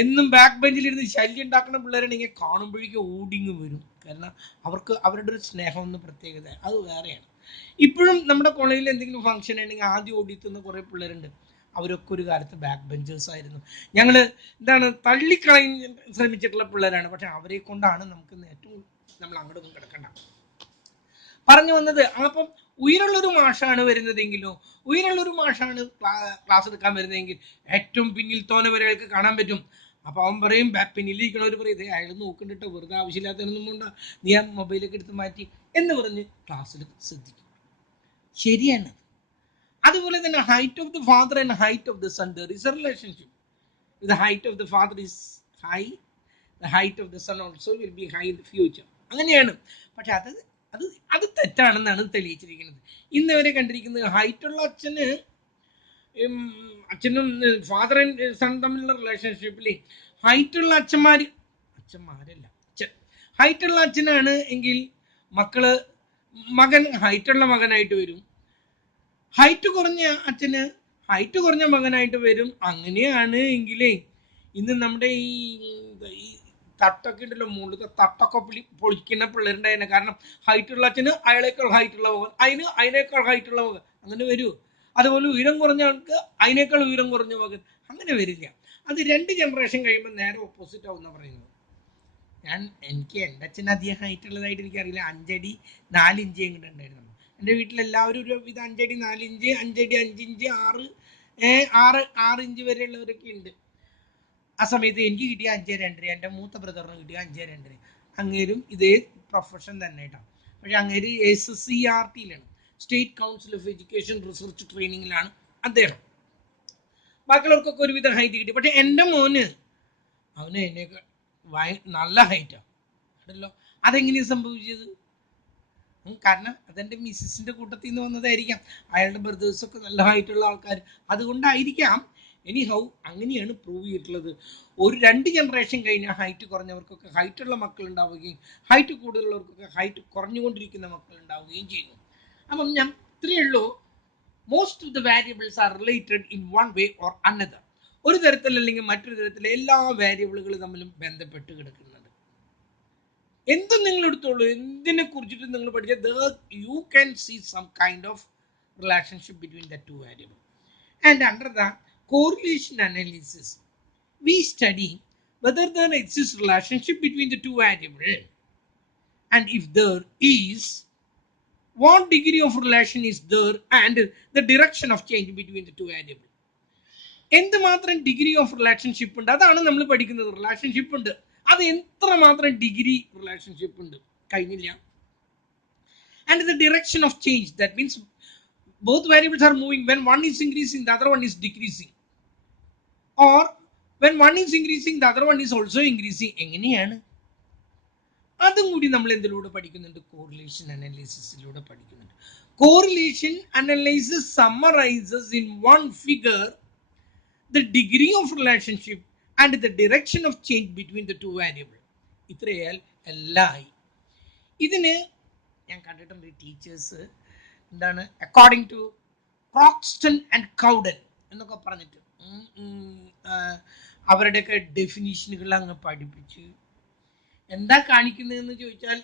എന്നും ബാക്ക് ബെഞ്ചിലിരുന്ന് ശല്യം ഉണ്ടാക്കുന്ന പിള്ളേരാണെങ്കിൽ കാണുമ്പോഴേക്കും ഓടിങ്ങ് വരും. കാരണം അവർക്ക് അവരുടെ ഒരു സ്നേഹം എന്ന് പ്രത്യേകത അത് വേറെയാണ്. ഇപ്പോഴും നമ്മുടെ കോളേജിൽ എന്തെങ്കിലും ഫംഗ്ഷൻ ഉണ്ടെങ്കിൽ ആദ്യം ഓടിയെത്തുന്ന കുറേ പിള്ളേരുണ്ട്, അവരൊക്കെ ഒരു കാലത്ത് ബാക്ക് ബെഞ്ചേഴ്സ് ആയിരുന്നു. ഞങ്ങൾ തള്ളിക്കളയാൻ ശ്രമിച്ചിട്ടുള്ള പിള്ളേരാണ്, പക്ഷെ അവരെ കൊണ്ടാണ് നമുക്ക് ഏറ്റവും നമ്മൾ അങ്ങോട്ടൊന്നും കിടക്കണ്ട. പറഞ്ഞു വന്നത്, അപ്പം ഉയരുള്ളൊരു മാഷാണ് വരുന്നതെങ്കിലോ, ഉയരുള്ളൊരു മാഷാണ് ക്ലാസ് എടുക്കാൻ വരുന്നതെങ്കിൽ ഏറ്റവും പിന്നിൽ തോന്നവരെയൊക്കെ കാണാൻ പറ്റും. അപ്പോൾ അവൻ പറയും, പിന്നിലിരിക്കണവർ പറയും, അയാൾ നോക്കണ്ടിട്ടോ, വെറുതെ ആവശ്യമില്ലാത്തതൊന്നും കൊണ്ട് നീ ആ മൊബൈലൊക്കെ എടുത്ത് മാറ്റി എന്ന് പറഞ്ഞ് ക്ലാസ്സിൽ ശ്രദ്ധിക്കും. ശരിയാണ്. അതുപോലെ തന്നെ height of the father and height of the son, there is a relationship. The height of the father is high, the height of the son also will be high in the future. അങ്ങനെയാണ്. പക്ഷെ അത് തെറ്റാണെന്നാണ് തെളിയിച്ചിരിക്കുന്നത്. ഇന്ന് വരെ കണ്ടിരിക്കുന്നത് ഹൈറ്റുള്ള അച്ഛനും ഫാദർ ആൻഡ് സൺ തമ്മിലുള്ള റിലേഷൻഷിപ്പിൽ ഹൈറ്റുള്ള അച്ഛന്മാരല്ല ഹൈറ്റുള്ള അച്ഛനാണ് എങ്കിൽ മകൻ ഹൈറ്റുള്ള മകനായിട്ട് വരും. ഹൈറ്റ് കുറഞ്ഞ അച്ഛന് ഹൈറ്റ് കുറഞ്ഞ മകനായിട്ട് വരും. അങ്ങനെയാണ് എങ്കിലേ ഇന്ന് നമ്മുടെ ഈ തട്ടൊക്കെ ഉണ്ടല്ലോ, മുകളിലത്തെ തട്ടൊക്കെ പൊളിക്കുന്ന പിള്ളേരുണ്ടായിരുന്നു. കാരണം ഹൈറ്റുള്ള അച്ഛന് അയാളേക്കാൾ ഹൈറ്റുള്ള മകൻ, അതിനേക്കാൾ ഹൈറ്റുള്ള മകൻ, അങ്ങനെ വരൂ. അതുപോലെ ഉയരം കുറഞ്ഞ ആൾക്ക് അതിനേക്കാൾ ഉയരം കുറഞ്ഞ മകൻ, അങ്ങനെ വരില്ല. അത് 2 ജനറേഷൻ കഴിയുമ്പോൾ നേരെ ഓപ്പോസിറ്റ് ആവും എന്നാണ് പറയുന്നത്. എനിക്ക് എൻ്റെ അച്ഛൻ അധികം ഹൈറ്റ് ഉള്ളതായിട്ട് എനിക്കറിയില്ല. 5 അടി 4 ഇഞ്ച് എങ്ങനെ ഉണ്ടായിരുന്നു. എൻ്റെ വീട്ടിലെല്ലാവരും ഒരു ഇത് 5 അടി 4 ഇഞ്ച്, 5 അടി 5 ഇഞ്ച്, 6 ഇഞ്ച് വരെയുള്ളവരൊക്കെ ഉണ്ട്. ആ സമയത്ത് എനിക്ക് കിട്ടിയ 5.2, എൻ്റെ മൂത്ത ബ്രദറിന് കിട്ടിയ 5.2. അങ്ങേരും ഇതേ പ്രൊഫഷൻ തന്നെ കേട്ടോ. പക്ഷെ അങ്ങേര് SCERT-യിലാണ്, state council of education research ട്രെയിനിങ്ങിലാണ് അദ്ദേഹം. ബാക്കിയുള്ളവർക്കൊക്കെ ഒരുവിധം ഹൈറ്റ് കിട്ടി. പക്ഷെ എൻ്റെ മോന് അവന് എന്നെയൊക്കെ നല്ല ഹൈറ്റാണ് ഉണ്ടല്ലോ. അതെങ്ങനെയാണ് സംഭവിച്ചത്? കാരണം അതെൻ്റെ മിസ്സിൻ്റെ കൂട്ടത്തിൽ നിന്ന് വന്നതായിരിക്കാം. അയാളുടെ ബ്രദേഴ്സൊക്കെ നല്ല ഹൈറ്റുള്ള ആൾക്കാർ, അതുകൊണ്ടായിരിക്കാം. എനിഹൗ അങ്ങനെയാണ് പ്രൂവ് ചെയ്തിട്ടുള്ളത്. ഒരു 2 ജനറേഷൻ കഴിഞ്ഞാൽ ഹൈറ്റ് കുറഞ്ഞവർക്കൊക്കെ ഹൈറ്റുള്ള മക്കൾ ഉണ്ടാവുകയും ഹൈറ്റ് കൂടുതലുള്ളവർക്കൊക്കെ ഹൈറ്റ് കുറഞ്ഞുകൊണ്ടിരിക്കുന്ന മക്കൾ ഉണ്ടാവുകയും ചെയ്യുന്നു. അപ്പം ഞാൻ ഇത്രയേ ഉള്ളൂ. Most of the variables are related in one way or another. ഒരു തരത്തിൽ അല്ലെങ്കിൽ മറ്റൊരു തരത്തിൽ എല്ലാ വാരിയബിളുകളും തമ്മിലും ബന്ധപ്പെട്ട് കിടക്കുന്നുണ്ട്. എന്തും നിങ്ങൾ എടുത്തോളൂ, എന്തിനെ കുറിച്ചിട്ട് നിങ്ങൾ പഠിച്ചാൽ you can see some kind of relationship between the 2 variable. And under the correlation analysis we study whether there exists relationship between the 2 variables, and if there is, what degree of relation is there, and the direction of change between the 2 variables. എന്തുമാത്രം ഡിഗ്രി ഓഫ് റിലേഷൻഷിപ്പ് ഉണ്ട്, അതാണ് നമ്മൾ പഠിക്കുന്നത്. റിലേഷൻഷിപ്പ് ഉണ്ട്, അത് എത്രമാത്രം ഡിഗ്രി റിലേഷൻഷിപ്പ് ഉണ്ട്, കഴിഞ്ഞില്ല. And the direction of change, that means both variables are moving. When one is increasing, the other one is decreasing, or when one is increasing, the other one is also increasing. എങ്ങനെയാണ്? അതും കൂടി നമ്മൾ എന്തിലൂടെ പഠിക്കുന്നുണ്ട്? കോറിലേഷൻ അനാലിസിസിലൂടെ പഠിക്കുന്നുണ്ട്. Correlation analysis summarises in one figure the degree of relationship and the direction of change between the 2 variables. ഇത്രയാൽ എല്ലായി. ഇതിന് ഞാൻ കണ്ടിട്ടുണ്ട് ടീച്ചേഴ്സ് എന്താണ് അക്കോർഡിംഗ് ടു ക്രോക്സ്റ്റൺ ആൻഡ് കൗഡൻ എന്നൊക്കെ പറഞ്ഞിട്ട് അവരുടെയൊക്കെ ഡെഫിനിഷനുകൾ അങ്ങ് പഠിപ്പിച്ച് എന്താ കാണിക്കുന്നതെന്ന് ചോദിച്ചാൽ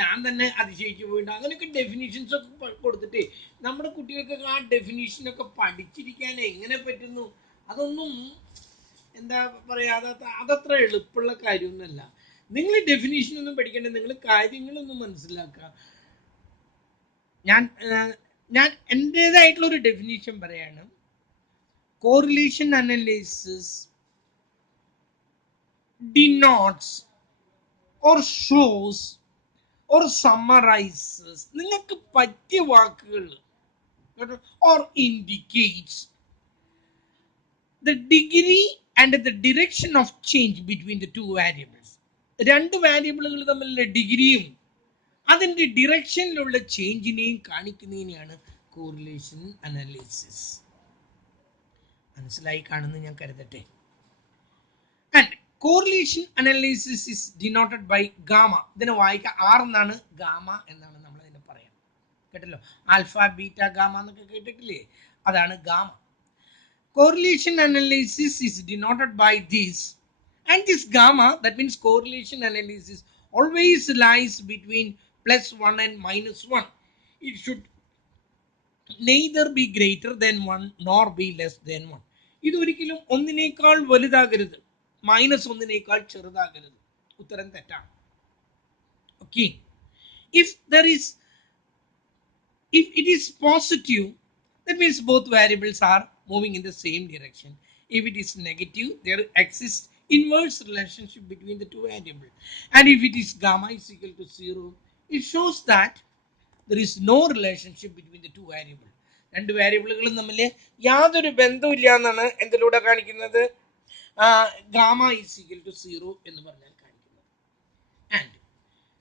ഞാൻ തന്നെ അതിശയിച്ചു പോയിട്ടുണ്ട്. അങ്ങനെയൊക്കെ ഡെഫിനിഷൻസ് ഒക്കെ കൊടുത്തിട്ട് നമ്മുടെ കുട്ടികൾക്കൊക്കെ ആ ഡെഫിനിഷനൊക്കെ പഠിച്ചിരിക്കാൻ എങ്ങനെ പറ്റുന്നു? അതൊന്നും എന്താ പറയുക, അതത്ര എളുപ്പമുള്ള കാര്യമൊന്നുമല്ല. നിങ്ങൾ ഡെഫിനിഷനൊന്നും പഠിക്കേണ്ട, നിങ്ങൾ കാര്യങ്ങളൊന്നും മനസ്സിലാക്കുക. ഞാൻ എൻ്റേതായിട്ടുള്ള ഒരു ഡെഫിനിഷൻ പറയാണ്. Correlation analysis denotes or shows or summarizes, നിങ്ങൾക്ക് പറ്റിയ വാക്കുകൾ, or indicates the degree and the direction of change between the 2 variables. 2 വാരിയബിളുകൾ തമ്മിലുള്ള ഡിഗ്രിയും അതിൻ്റെ ഡിറക്ഷനിലുള്ള ചേഞ്ചിനെയും കാണിക്കുന്നതിനെയാണ് കോറിലേഷൻ അനാലിസിസ്. മനസ്സിലായി കാണുന്നു ഞാൻ കരുതട്ടെ. And correlation analysis is denoted by gamma. ഇതിനെ വായിക്കുക ആർ എന്നാണ്, ഗാമ എന്നാണ് നമ്മൾ ഇതിനെ പറയാം. കേട്ടല്ലോ, ആൽഫ ബീറ്റ ഗാമ എന്നൊക്കെ കേട്ടിട്ടില്ലേ? അതാണ് gamma. Correlation analysis is denoted by this, and this gamma, that means correlation analysis, always lies between +1 and -1. It should neither be greater than 1 nor be less than 1. ഇത് ഒരിക്കലും ഒന്നിനേക്കാൾ വലുതാകരുത്, -1നേക്കാൾ ചെറുതാകരുത്. ഉത്തരം തെറ്റാണ്. Okay, if it is positive, that means both variables are moving in the same direction. If it is negative, there exists inverse relationship between the 2 variables. And if it is gamma is equal to 0, it shows that there is no relationship between the 2 variables. 2 വേരിയബിളുകളും തമ്മിൽ യാതൊരു ബന്ധമില്ല എന്നാണ് എന്തിലൂടെ കാണിക്കുന്നത്? ഗാമ ഈസ് ഈക്വൽ ടു 0 എന്ന് പറഞ്ഞാൽ കാണിക്കുന്നത്. And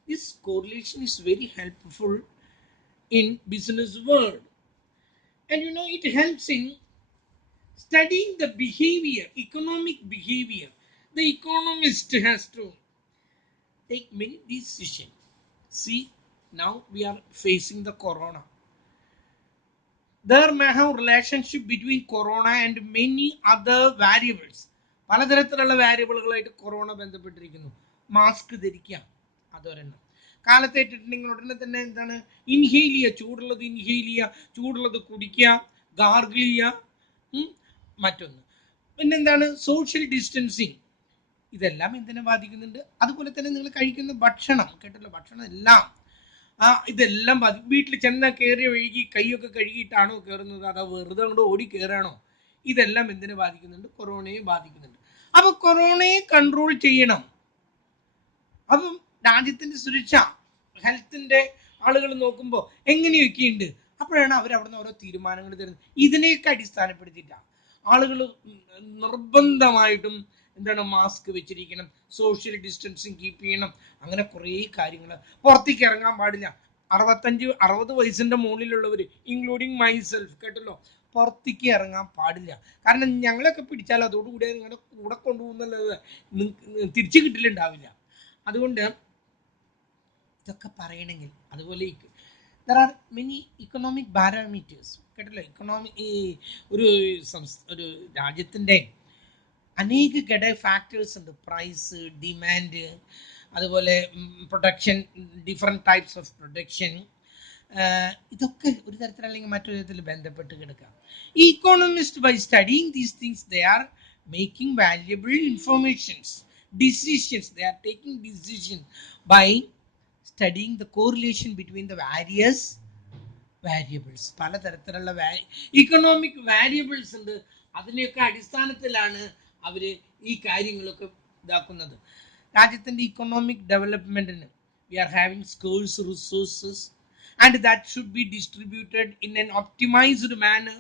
this correlation is very helpful in business world, and it helps in studying the behavior, economic behavior, The economist has to take many decisions. See, now we are facing the corona. There may have relationship between corona and many other variables. പലതരത്തിലുള്ള വാരിയബിളുകളായിട്ട് കൊറോണ ബന്ധപ്പെട്ടിരിക്കുന്നു. മാസ്ക് ധരിക്കുക അതൊരെണ്ണം. കാലത്തേറ്റിട്ടുണ്ടെങ്കിൽ ഉടനെ തന്നെ എന്താണ്, ഇൻഹെയിൽ ചെയ്യുക, ചൂടുള്ളത് ഇൻഹെയിൽ ചെയ്യുക, ചൂടുള്ളത് കുടിക്കുക, ഗാർഗിൾ ചെയ്യുക. മറ്റൊന്ന് പിന്നെന്താണ്, സോഷ്യൽ ഡിസ്റ്റൻസിങ്. ഇതെല്ലാം എന്തിനെ ബാധിക്കുന്നുണ്ട്? അതുപോലെ തന്നെ നിങ്ങൾ കഴിക്കുന്ന ഭക്ഷണം, കേട്ടല്ലോ, ഭക്ഷണം എല്ലാം ഇതെല്ലാം വീട്ടിൽ ചെന്ന കയറിയ വഴുകി കൈയൊക്കെ കഴുകിയിട്ടാണോ കയറുന്നത്, അതോ വെറുതെ കൊണ്ട് ഓടി കയറാണോ? ഇതെല്ലാം എന്തിനെ ബാധിക്കുന്നുണ്ട്? കൊറോണയെ ബാധിക്കുന്നുണ്ട്. അപ്പൊ കൊറോണയെ കൺട്രോൾ ചെയ്യണം. അപ്പം രാജ്യത്തിന്റെ സുരക്ഷ, ഹെൽത്തിന്റെ ആളുകൾ നോക്കുമ്പോൾ എങ്ങനെയൊക്കെയുണ്ട്. അപ്പോഴാണ് അവർ അവിടുന്ന് ഓരോ തീരുമാനങ്ങൾ തരുന്നത്. ഇതിനെയൊക്കെ അടിസ്ഥാനപ്പെടുത്തിയിട്ടാണ് ആളുകൾ നിർബന്ധമായിട്ടും എന്താണ്, മാസ്ക് വെച്ചിരിക്കണം, സോഷ്യൽ ഡിസ്റ്റൻസിങ് കീപ്പ് ചെയ്യണം, അങ്ങനെ കുറേ കാര്യങ്ങൾ. പുറത്തേക്ക് ഇറങ്ങാൻ പാടില്ല. 65-60 വയസ്സിന്റെ മുകളിലുള്ളവർ, ഇൻക്ലൂഡിങ് മൈസെൽഫ്, കേട്ടല്ലോ, പുറത്തേക്ക് ഇറങ്ങാൻ പാടില്ല. കാരണം ഞങ്ങളൊക്കെ പിടിച്ചാൽ അതോടുകൂടി നിങ്ങളുടെ കൂടെ കൊണ്ടുപോകുന്നുള്ളത് തിരിച്ചു കിട്ടലുണ്ടാവില്ല. അതുകൊണ്ട് ഇതൊക്കെ പറയണമെങ്കിൽ അതുപോലെ there are many economic parameters, കേട്ടല്ലോ. ഈ ഒരു രാജ്യത്തിൻ്റെ അനേക ഘടക ഫാക്ടേഴ്സ് ഉണ്ട്. പ്രൈസ്, ഡിമാൻഡ്, അതുപോലെ production, different types of production. ഇതൊക്കെ ഒരു തരത്തിൽ അല്ലെങ്കിൽ മറ്റൊരു തരത്തിൽ ബന്ധപ്പെട്ട് കിടക്കാം. ഈ economist by studying these things they are making valuable informations, decisions. They are taking decision by studying the correlation between the various variables. പലതരത്തിലുള്ള ഇക്കണോമിക് വാരിയബിൾസ് ഉണ്ട്. അതിനെയൊക്കെ അടിസ്ഥാനത്തിലാണ് അവർ ഈ കാര്യങ്ങളൊക്കെ ഇതാക്കുന്നത്. രാജ്യത്തിൻ്റെ ഇക്കണോമിക് ഡെവലപ്മെന്റിന് we are having scarce resources and that should be distributed in an optimised manner.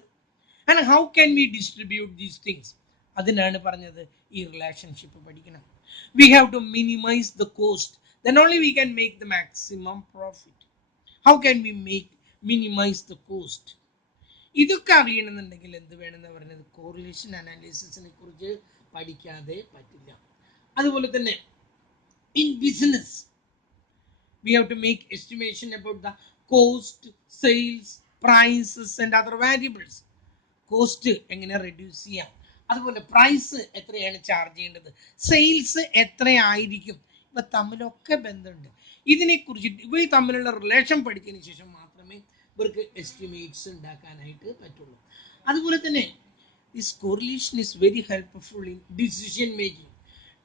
And how can we distribute these things? അതിനാണ് പറഞ്ഞത് ഈ റിലേഷൻഷിപ്പ് പഠിക്കണം. We have to minimize the cost, then only we can make the maximum profit. How can we minimize the cost? ഇതൊക്കെ അറിയണമെന്നുണ്ടെങ്കിൽ എന്ത് വേണമെന്ന് പറഞ്ഞത്, കോറിലേഷൻ അനാലിസിസിനെ കുറിച്ച് പഠിക്കാതെ പറ്റില്ല. അതുപോലെ തന്നെ in business we have to make estimation about the cost, sales, prices and other variables. Cost എങ്ങനെ റെഡ്യൂസ് ചെയ്യാം, അതുപോലെ പ്രൈസ് എത്രയാണ് ചാർജ് ചെയ്യേണ്ടത്, സെയിൽസ് എത്രയായിരിക്കും, ഇവ തമ്മിലൊക്കെ ബന്ധമുണ്ട്. ഇതിനെക്കുറിച്ചിട്ട് ഇവ തമ്മിലുള്ള റിലേഷൻ പഠിച്ചതിന് ശേഷം മാത്രമേ ഇവർക്ക് എസ്റ്റിമേറ്റ്സ് ഉണ്ടാക്കാനായിട്ട് പറ്റുള്ളൂ. അതുപോലെ തന്നെ this correlation is very helpful in decision making.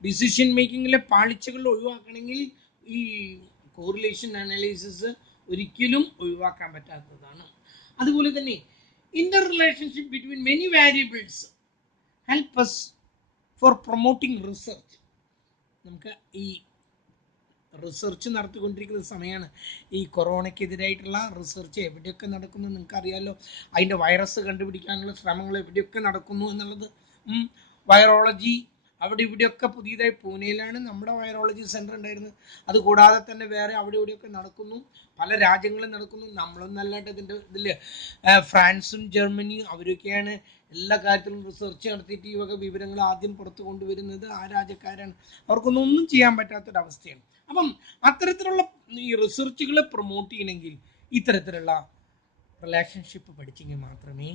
Decision മേക്കിങ്ങിലെ പാളിച്ചകൾ ഒഴിവാക്കണമെങ്കിൽ ഈ കോറിലേഷൻ അനാലിസിസ് ഒരിക്കലും ഒഴിവാക്കാൻ പറ്റാത്തതാണ്. അതുപോലെ തന്നെ interrelationship between many variables help us for promoting research. നമുക്ക് ഈ റിസർച്ച് നടത്തിക്കൊണ്ടിരിക്കുന്ന സമയമാണ്. ഈ കൊറോണയ്ക്കെതിരായിട്ടുള്ള റിസർച്ച് എവിടെയൊക്കെ നടക്കുന്നു നിങ്ങൾക്ക് അറിയാമല്ലോ. അതിൻ്റെ വൈറസ് കണ്ടുപിടിക്കാനുള്ള ശ്രമങ്ങൾ എവിടെയൊക്കെ നടക്കുന്നു എന്നുള്ളത്. വൈറോളജി അവിടെ ഇവിടെയൊക്കെ പുതിയതായി പൂനെയിലാണ് നമ്മുടെ വൈറോളജി സെൻറ്റർ ഉണ്ടായിരുന്നത്. അതുകൂടാതെ തന്നെ വേറെ അവിടെ ഇവിടെയൊക്കെ നടക്കുന്നു, പല രാജ്യങ്ങളും നടക്കുന്നു. നമ്മളൊന്നും അല്ലാണ്ട് ഇതിൽ ഫ്രാൻസും ജർമ്മനിയും അവരൊക്കെയാണ് എല്ലാ കാര്യത്തിലും റിസർച്ച് നടത്തിയിട്ട് ഈ വക വിവരങ്ങൾ ആദ്യം പുറത്തു കൊണ്ടുവരുന്നത്. ആ രാജ്യക്കാരാണ്, അവർക്കൊന്നും ചെയ്യാൻ പറ്റാത്തൊരവസ്ഥയാണ്. അപ്പം അത്തരത്തിലുള്ള ഈ റിസർച്ചുകളെ പ്രൊമോട്ട് ചെയ്യണമെങ്കിൽ ഇത്തരത്തിലുള്ള റിലേഷൻഷിപ്പ് പഠിച്ചെങ്കിൽ മാത്രമേ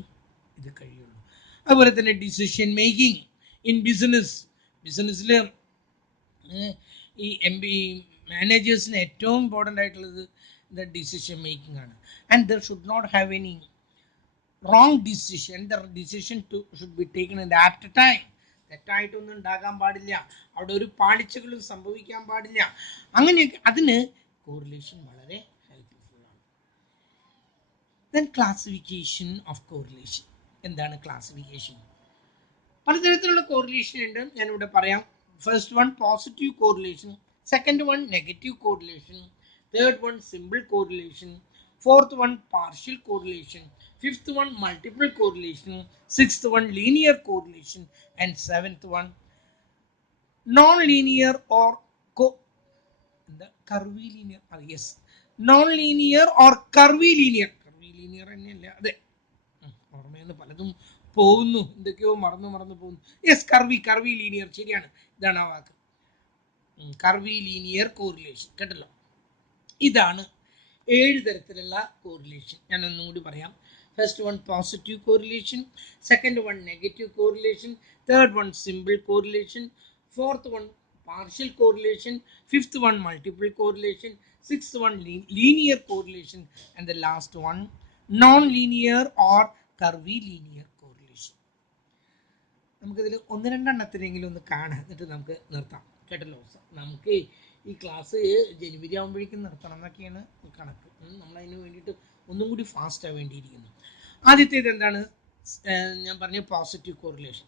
ഇത് കഴിയുള്ളൂ. അതുപോലെ തന്നെ ഡിസിഷൻ മേക്കിംഗ് ഇൻ ബിസിനസ്സിൽ ഈ മാനേജേഴ്സിന് ഏറ്റവും ഇമ്പോർട്ടൻ്റ് ആയിട്ടുള്ളത് ഡിസിഷൻ മേക്കിംഗ് ആണ്. And there should not have any wrong decision. The decision should be taken in at a time. തെറ്റായിട്ടൊന്നും ഉണ്ടാകാൻ പാടില്ല, അവിടെ ഒരു പാളിച്ചകളും സംഭവിക്കാൻ പാടില്ല. അങ്ങനെയൊക്കെ അതിന് കോറിലേഷൻ വളരെ ഹെൽപ്ഫുൾ ആണ്. Then classification of correlation. എന്താണ് ക്ലാസിഫിക്കേഷൻ? പലതരത്തിലുള്ള കോറിലേഷൻ ഉണ്ട്, ഞാനിവിടെ പറയാം. First one positive correlation, second one negative correlation, third one simple correlation, fourth one partial correlation, fifth one multiple correlation, sixth one linear correlation, and seventh one non-linear or curvilinear. Yes, non-linear or curvilinear. Curvilinear എന്നല്ല, അതെ, ഓർമ്മയെന്ന് പലതും പോകുന്നു, എന്തൊക്കെയോ മറന്നു പോകുന്നു. യെസ്, കർവി ലീനിയർ, ശരിയാണ്, ഇതാണ് ആ വാക്ക്, കർവി ലീനിയർ കോറിലേഷൻ. കേട്ടല്ലോ, ഇതാണ് 7 തരത്തിലുള്ള കോറിലേഷൻ. ഞാൻ ഒന്നും കൂടി പറയാം. First one positive correlation, second one negative correlation, third one simple correlation, fourth one partial correlation, fifth one multiple correlation, sixth one linear correlation, and the last one non-linear or curvilinear correlation. നമുക്കിതിൽ ഒന്ന് രണ്ടെണ്ണത്തിനെങ്കിലും ഒന്ന് കാണാം, എന്നിട്ട് നമുക്ക് നിർത്താം. കേട്ടല്ലോ, നമുക്ക് ഈ ക്ലാസ് ജനുവരി ആകുമ്പോഴേക്കും നിർത്തണം എന്നൊക്കെയാണ് കണക്ക്. നമ്മളതിന് വേണ്ടിയിട്ട് ഒന്നും കൂടി ഫാസ്റ്റ് ആവേണ്ടിയിരിക്കുന്നു. ആദ്യത്തേത് എന്താണ്? ഞാൻ പറഞ്ഞ positive correlation.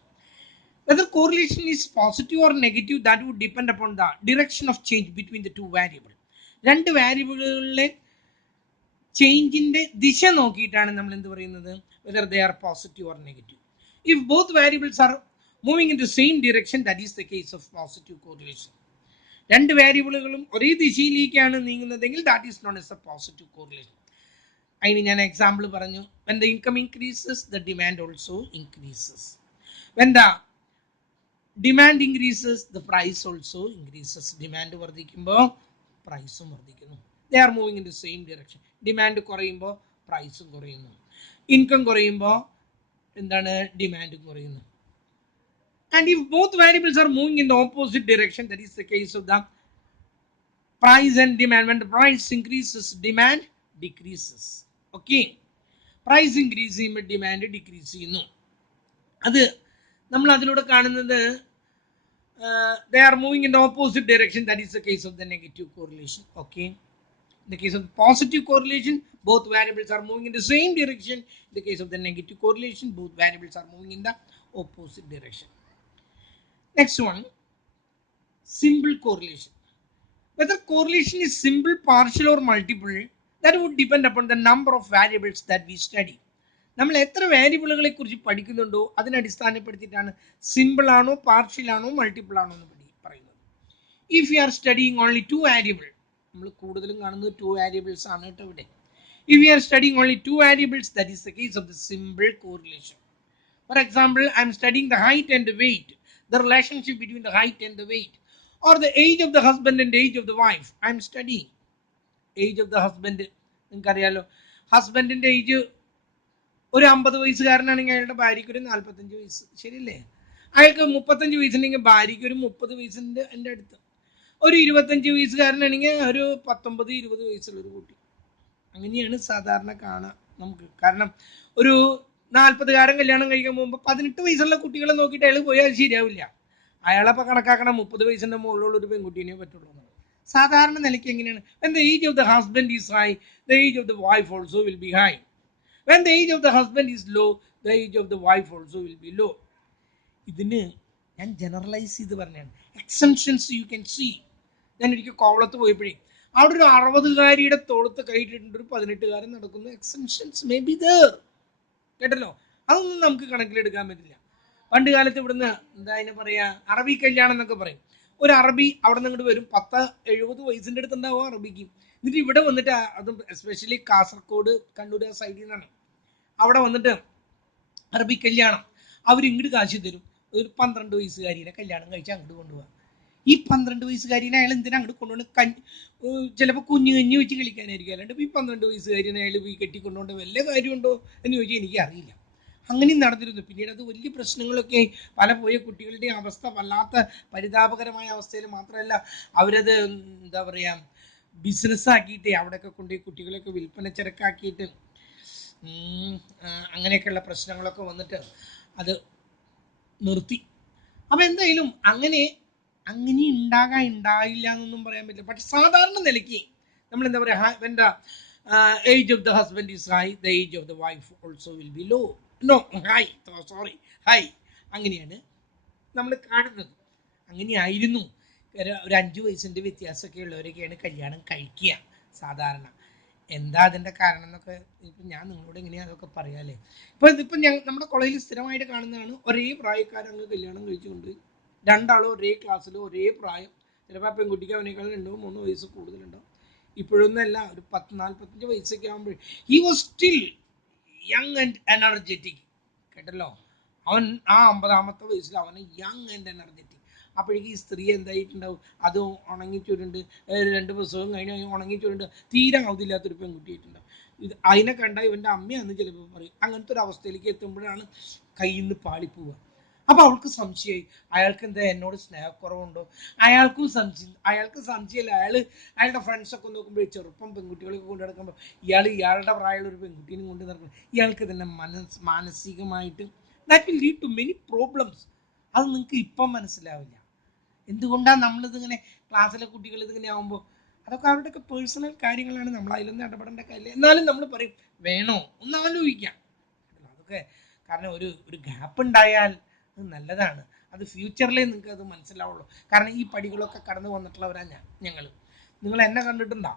Whether correlation is positive or negative, that would depend upon the direction of change between the two variables. രണ്ട് വേരിയബിളുകളിലെ ചേഞ്ചിന്റെ ദിശ നോക്കിയിട്ടാണ് നമ്മൾ എന്ത് പറയുന്നത്, whether they are positive or negative. If both variables are moving in the same direction, that is the case of positive correlation. രണ്ട് വേരിയബിളുകളും ഒരേ ദിശയിലേക്കാണ് നീങ്ങുന്നതെങ്കിൽ that is known as a positive correlation. അതിന് ഞാൻ എക്സാമ്പിൾ പറഞ്ഞു. When the income increases, the demand also increases. When the demand increases, the price also increases. Demand വർദ്ധിക്കുമ്പോൾ പ്രൈസും വർദ്ധിക്കുന്നു. They are moving in the same direction. Demand കുറയുമ്പോൾ പ്രൈസും കുറയുന്നു. ഇൻകം കുറയുമ്പോൾ എന്താണ്, ഡിമാൻഡും കുറയുന്നു. And if both variables are moving in the opposite direction, that is the case of the price and demand. When the price increases, demand decreases. Okay, price increase ചെയ്യുമ്പോൾ ഡിമാൻഡ് ഡിക്രീസ് ചെയ്യുന്നു. അത് നമ്മൾ അതിലൂടെ കാണുന്നത് they are moving in the opposite direction. That is the case of the negative correlation. Okay, in the case of the positive correlation, both variables are moving in the same direction. In the case of the negative correlation, both variables are moving in the opposite direction. Next one, simple correlation. Whether correlation is simple, partial or multiple, that would depend upon the number of variables that we study. നമ്മൾ എത്ര വേരിയബിളുകളെ കുറിച്ച് പഠിക്കുന്നുണ്ടോ അതിനടിസ്ഥാനപ്പെടുത്തിയിട്ടാണ് സിമ്പിൾ ആണോ, പാർഷ്യൽ ആണോ, മൾട്ടിപ്പിൾ ആണോ എന്ന് പറയുന്നത്. If you are studying only 2 variable, നമ്മൾ കൂടുതലും കാണുന്നത് 2 വേരിയബിൾസ് ആണ് കേട്ടോ ഇവിടെ. If you are studying only 2 variables, that is the case of the simple correlation. For example, I'm studying the height and the weight, the relationship between the height and the weight, or the age of the husband and the age of the wife. I am studying age of the husband. നിങ്ങൾക്കറിയാലോ, ഹസ്ബൻഡിന്റെ ഏജ് ഒരു 50 വയസ്സുകാരനാണെങ്കിൽ അയാളുടെ ഭാര്യയ്ക്ക് ഒരു 45 വയസ്സ്, ശരിയല്ലേ? അയാൾക്ക് 35 വയസ്സുണ്ടെങ്കിൽ ഭാര്യയ്ക്ക് ഒരു 30 വയസ്സിൻ്റെ എൻ്റെ അടുത്ത്. ഒരു 25 വയസ്സുകാരനാണെങ്കിൽ ഒരു 19-20 വയസ്സുള്ളൊരു കുട്ടി. അങ്ങനെയാണ് സാധാരണ കാണാം നമുക്ക്. കാരണം ഒരു 40കാരൻ കല്യാണം കഴിക്കാൻ പോകുമ്പോൾ 18 വയസ്സുള്ള കുട്ടികളെ നോക്കിയിട്ട് അയാൾ പോയാൽ ശരിയാവില്ല. അയാളപ്പോൾ കണക്കാക്കണം 30 വയസ്സിൻ്റെ മുകളിലുള്ള ഒരു പെൺകുട്ടീനെ പറ്റുള്ളൂ. സാധാരണ നിലയ്ക്ക് എങ്ങനെയാണ്? When the age of the husband is high, the age of the wife also will be high. When the age of the husband is low, the age of the wife also will be low. ഇതിന് ഞാൻ ജനറലൈസ് ചെയ്ത് പറഞ്ഞാണ്. Exceptions you can see. ഞാൻ ഒരിക്കൽ കോവളത്ത് പോയപ്പോഴേ അവിടെ ഒരു 60കാരിയുടെ തോളത്ത് കൈയിട്ടിട്ടുണ്ട് ഒരു 18കാരൻ നടക്കുന്നു. Exceptions may be there. കേട്ടല്ലോ, അതൊന്നും നമുക്ക് കണക്കിലെടുക്കാൻ പറ്റില്ല. പണ്ട് കാലത്ത് ഇവിടുന്ന് എന്താ അതിനെ പറയാ, അറബി കല്യാണം എന്നൊക്കെ പറയും. ഒരു അറബി അവിടെ നിന്ന് ഇങ്ങോട്ട് വരും, 10-70 വയസ്സിൻ്റെ അടുത്ത് ഉണ്ടാവും അറബിക്ക്. എന്നിട്ട് ഇവിടെ വന്നിട്ട്, അതും എസ്പെഷ്യലി കാസർഗോഡ്, കണ്ണൂർ ആ സൈഡിൽ നിന്നാണ്, അവിടെ വന്നിട്ട് അറബി കല്യാണം അവരിങ്ങോട്ട് കാശി തരും. ഒരു 12 വയസ്സുകാരിനെ കല്യാണം കഴിച്ച് അങ്ങോട്ട് കൊണ്ടുപോകാം. ഈ 12 വയസ്സുകാരിനെ അയാൾ എന്തിനാ അങ്ങോട്ട് കൊണ്ടുപോകണം? ചിലപ്പോൾ കുഞ്ഞു കഞ്ഞി വെച്ച് കളിക്കാനായിരിക്കും. അല്ലാണ്ട് ഈ 12 വയസ്സുകാരിനെ അയാൾ ഈ കെട്ടിക്കൊണ്ടുകൊണ്ട് വല്ല കാര്യമുണ്ടോ എന്ന് ചോദിച്ചാൽ എനിക്കറിയില്ല. അങ്ങനെയും നടന്നിരുന്നു. പിന്നീട് അത് വലിയ പ്രശ്നങ്ങളൊക്കെ, പല പോയ കുട്ടികളുടെ അവസ്ഥ വല്ലാത്ത പരിതാപകരമായ അവസ്ഥയിൽ മാത്രമല്ല, അവരത് എന്താ പറയുക, ബിസിനസ്സാക്കിയിട്ട് അവിടെയൊക്കെ കൊണ്ടുപോയി കുട്ടികളൊക്കെ വിൽപ്പന ചരക്കാക്കിയിട്ട് അങ്ങനെയൊക്കെയുള്ള പ്രശ്നങ്ങളൊക്കെ വന്നിട്ട് അത് നിർത്തി. അപ്പം എന്തായാലും അങ്ങനെ ഉണ്ടായില്ല എന്നൊന്നും പറയാൻ പറ്റില്ല. പക്ഷെ സാധാരണ നിലയ്ക്ക് നമ്മൾ എന്താ പറയുക, when the age of the husband is high, the age of the wife also will be low. No, high, sorry, high. അങ്ങനെയാണ് നമ്മൾ കാണുന്നത്. അങ്ങനെയായിരുന്നു. ഒരു 5 വയസ്സിൻ്റെ വ്യത്യാസമൊക്കെ ഉള്ളവരൊക്കെയാണ് കല്യാണം കഴിക്കുക സാധാരണ. എന്താ അതിൻ്റെ കാരണം എന്നൊക്കെ ഇപ്പം ഞാൻ നിങ്ങളോട് എങ്ങനെയാണ് അതൊക്കെ പറയാല്ലേ. ഇപ്പം നമ്മുടെ കോളേജിൽ സ്ഥിരമായിട്ട് കാണുന്നതാണ്, ഒരേ പ്രായക്കാരങ്ങ് കല്യാണം കഴിച്ചുകൊണ്ട്, രണ്ടാളും ഒരേ ക്ലാസ്സിൽ, ഒരേ പ്രായം. ചിലപ്പോൾ ആ പെൺകുട്ടിക്ക് അവനേക്കാൾ 2-3 വയസ്സ് കൂടുതലുണ്ടാവും. ഇപ്പോഴൊന്നുമല്ല, ഒരു 10-45 വയസ്സൊക്കെ ആകുമ്പോൾ he was still young and energetic. കേട്ടല്ലോ, അവൻ ആ 50-ാമത്തെ വയസ്സിൽ അവന് യങ് ആൻഡ് എനർജറ്റിക്. അപ്പോഴേക്ക് ഈ സ്ത്രീ എന്തായിട്ടുണ്ടാവും, അത് ഉണങ്ങിച്ചുരുണ്ട് 2 ദിവസവും കഴിഞ്ഞ് ഉണങ്ങിച്ചുരുണ്ട് തീരെ അവധിയില്ലാത്തൊരു പെൺകുട്ടിയായിട്ടുണ്ടാവും. ഇത് അതിനെ കണ്ട ഇവൻ്റെ അമ്മയാണെന്ന് ചിലപ്പോൾ പറയും. അങ്ങനത്തെ ഒരു അവസ്ഥയിലേക്ക് എത്തുമ്പോഴാണ് കയ്യിൽ നിന്ന് പാളിപ്പോവുക. അപ്പോൾ അവൾക്ക് സംശയമായി, അയാൾക്ക് എന്താ എന്നോട് സ്നേഹക്കുറവുണ്ടോ? അയാൾക്ക് സംശയമല്ല. അയാളുടെ ഫ്രണ്ട്സൊക്കെ നോക്കുമ്പോൾ ചെറുപ്പം പെൺകുട്ടികളൊക്കെ കൊണ്ട് നടക്കുമ്പോൾ ഇയാളുടെ പ്രായമുള്ള ഒരു പെൺകുട്ടീനെ കൊണ്ട് നടക്കുന്നത്, ഇയാൾക്ക് തന്നെ മാനസികമായിട്ട് that will lead to many problems. അത് നിങ്ങൾക്ക് ഇപ്പം മനസ്സിലാവില്ല. എന്തുകൊണ്ടാണ് നമ്മളിതിങ്ങനെ ക്ലാസ്സിലെ കുട്ടികൾ ഇതിങ്ങനെ ആകുമ്പോൾ, അതൊക്കെ അവരുടെയൊക്കെ പേഴ്സണൽ കാര്യങ്ങളാണ്, നമ്മൾ അതിലൊന്നും ഇടപെടേണ്ട കാര്യമില്ല. എന്നാലും നമ്മൾ പറയും വേണോ ഒന്ന് ആലോചിക്കാം. അതൊക്കെ കാരണം ഒരു ഗ്യാപ്പ് ഉണ്ടായാൽ അത് നല്ലതാണ്. അത് ഫ്യൂച്ചറിലേ നിങ്ങൾക്ക് അത് മനസ്സിലാവുള്ളൂ. കാരണം ഈ പടികളൊക്കെ കടന്നു വന്നിട്ടുള്ളവരാണ് ഞങ്ങൾ. നിങ്ങൾ എന്നെ കണ്ടിട്ടുണ്ടോ?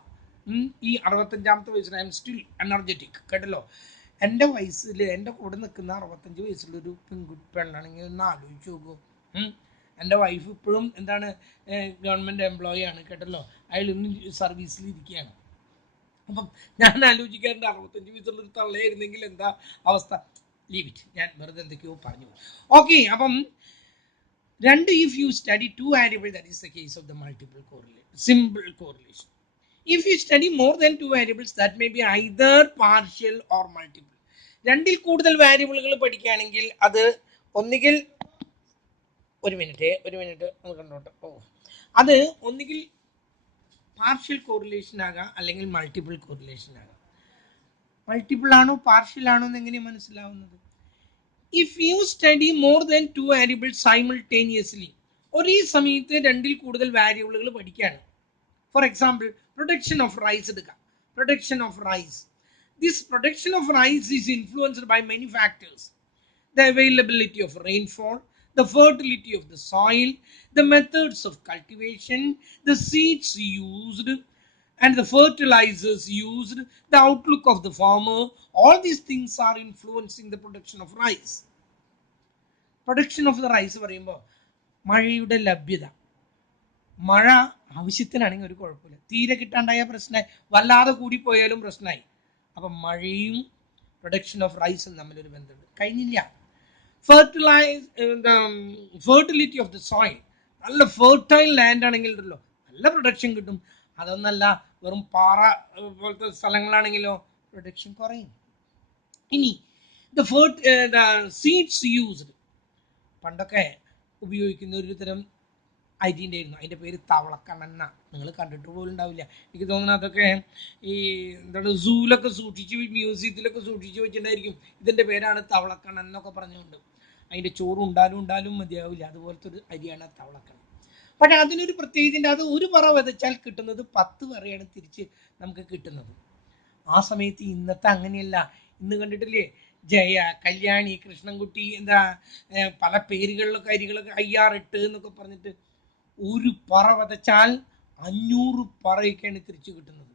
ഈ 65-ാമത്തെ വയസ്സിൽ ഐ എം സ്റ്റിൽ എനർജറ്റിക്, കേട്ടല്ലോ. എൻ്റെ വയസ്സിൽ എൻ്റെ കൂടെ നിൽക്കുന്ന 65 വയസ്സുള്ളൊരു പെണ്ണാണെങ്കിൽ ഒന്ന് ആലോചിച്ച് നോക്കൂ. എൻ്റെ വൈഫ് ഇപ്പോഴും എന്താണ് ഗവൺമെൻറ് എംപ്ലോയി ആണ്, കേട്ടല്ലോ. അയാൾ ഇന്നും സർവീസിലിരിക്കുകയാണ്. അപ്പം ഞാൻ ആലോചിക്കാറുണ്ട് 65 വയസ്സുള്ളൊരു തള്ളയായിരുന്നെങ്കിൽ എന്താ അവസ്ഥ. ലീവ് ഇറ്റ്, ഞാൻ വെറുതെ എന്തൊക്കെയോ പറഞ്ഞു. ഓക്കെ, അപ്പം if you study 2 variables, that is the case of the multiple correlation, simple correlation. If you study more than 2 variables, that may be either partial or multiple. 2-ൽ കൂടുതൽ വാരിയബിളുകൾ പഠിക്കുകയാണെങ്കിൽ അത് ഒന്നുകിൽ ഒരു മിനിറ്റ് ഒന്ന് കണ്ടോട്ടെ. അത് ഒന്നുകിൽ പാർഷ്യൽ കോറിലേഷൻ ആകാം, അല്ലെങ്കിൽ മൾട്ടിപ്പിൾ കോറിലേഷൻ ആകാം. മൾട്ടിപ്പിൾ ആണോ പാർഷ്യൽ ആണോ എന്ന് എങ്ങനെയാണ് മനസ്സിലാവുന്നത്? If you study more than 2 variables simultaneously, ഒരേ സമയത്ത് 2-ൽ കൂടുതൽ വാരിയബിളുകൾ പഠിക്കുകയാണ്. For example, production of rice എടുക്കാം. Production of rice, this production of rice is influenced by many factors: the availability of rainfall, the fertility of the soil, the methods of cultivation, the seeds used, and the fertilizers used, the outlook of the farmer. All these things are influencing the production of rice. Production of the rice പറയുമ്പോൾ മഴയുടെ ലഭ്യത, മഴ ആവശ്യത്തിനാണെങ്കിൽ ഒരു കുഴപ്പമില്ല, തീരെ കിട്ടാണ്ടായ പ്രശ്നമായി, വല്ലാതെ കൂടിപ്പോയാലും പ്രശ്നമായി. അപ്പം മഴയും പ്രൊഡക്ഷൻ ഓഫ് റൈസും തമ്മിലൊരു ബന്ധമുണ്ട്. കഴിഞ്ഞില്ല. ഫെർട്ടിലിറ്റി ഓഫ് ദ സോയിൽ, നല്ല ഫെർട്ടൈൽ ലാൻഡ് ആണെങ്കിൽ ഉണ്ടല്ലോ നല്ല പ്രൊഡക്ഷൻ കിട്ടും. അതൊന്നല്ല, വെറും പാറ പോലത്തെ സ്ഥലങ്ങളാണെങ്കിലോ പ്രൊഡക്ഷൻ കുറയും. ഇനി ദ സീഡ്സ് യൂസ്ഡ്, പണ്ടൊക്കെ ഉപയോഗിക്കുന്ന ഒരു തരം അരിൻ്റെ ആയിരുന്നു, അതിൻ്റെ പേര് തവളക്കണ്ണ. നിങ്ങൾ കണ്ടിട്ട് പോലും ഉണ്ടാവില്ല. എനിക്ക് തോന്നുന്നു അതൊക്കെ ഈ എന്താണ് സൂലൊക്കെ സൂക്ഷിച്ച്, മ്യൂസിയത്തിലൊക്കെ സൂക്ഷിച്ച് വെച്ചിട്ടുണ്ടായിരിക്കും. ഇതിൻ്റെ പേരാണ് തവളക്കണ്ണൻ എന്നൊക്കെ പറഞ്ഞുകൊണ്ട്. അതിൻ്റെ ചോറ് ഉണ്ടാലും മതിയാവില്ല, അതുപോലത്തെ ഒരു അരിയാണ് തവളക്കണ്ണൻ. പക്ഷേ അതിനൊരു പ്രത്യേകതയുണ്ട്, അത് ഒരു പറ വിതച്ചാൽ കിട്ടുന്നത് 10 പറയാണ് തിരിച്ച് നമുക്ക് കിട്ടുന്നത്. ആ സമയത്ത് ഇന്നത്തെ അങ്ങനെയല്ല. ഇന്ന് കണ്ടിട്ടില്ലേ, ജയ, കല്യാണി, കൃഷ്ണൻകുട്ടി, എന്താ പല പേരുകളിലൊക്കെ അരികളൊക്കെ IR8 എന്നൊക്കെ പറഞ്ഞിട്ട് ഒരു പറ വിതച്ചാൽ 500 പറയൊക്കെയാണ് തിരിച്ചു കിട്ടുന്നത്.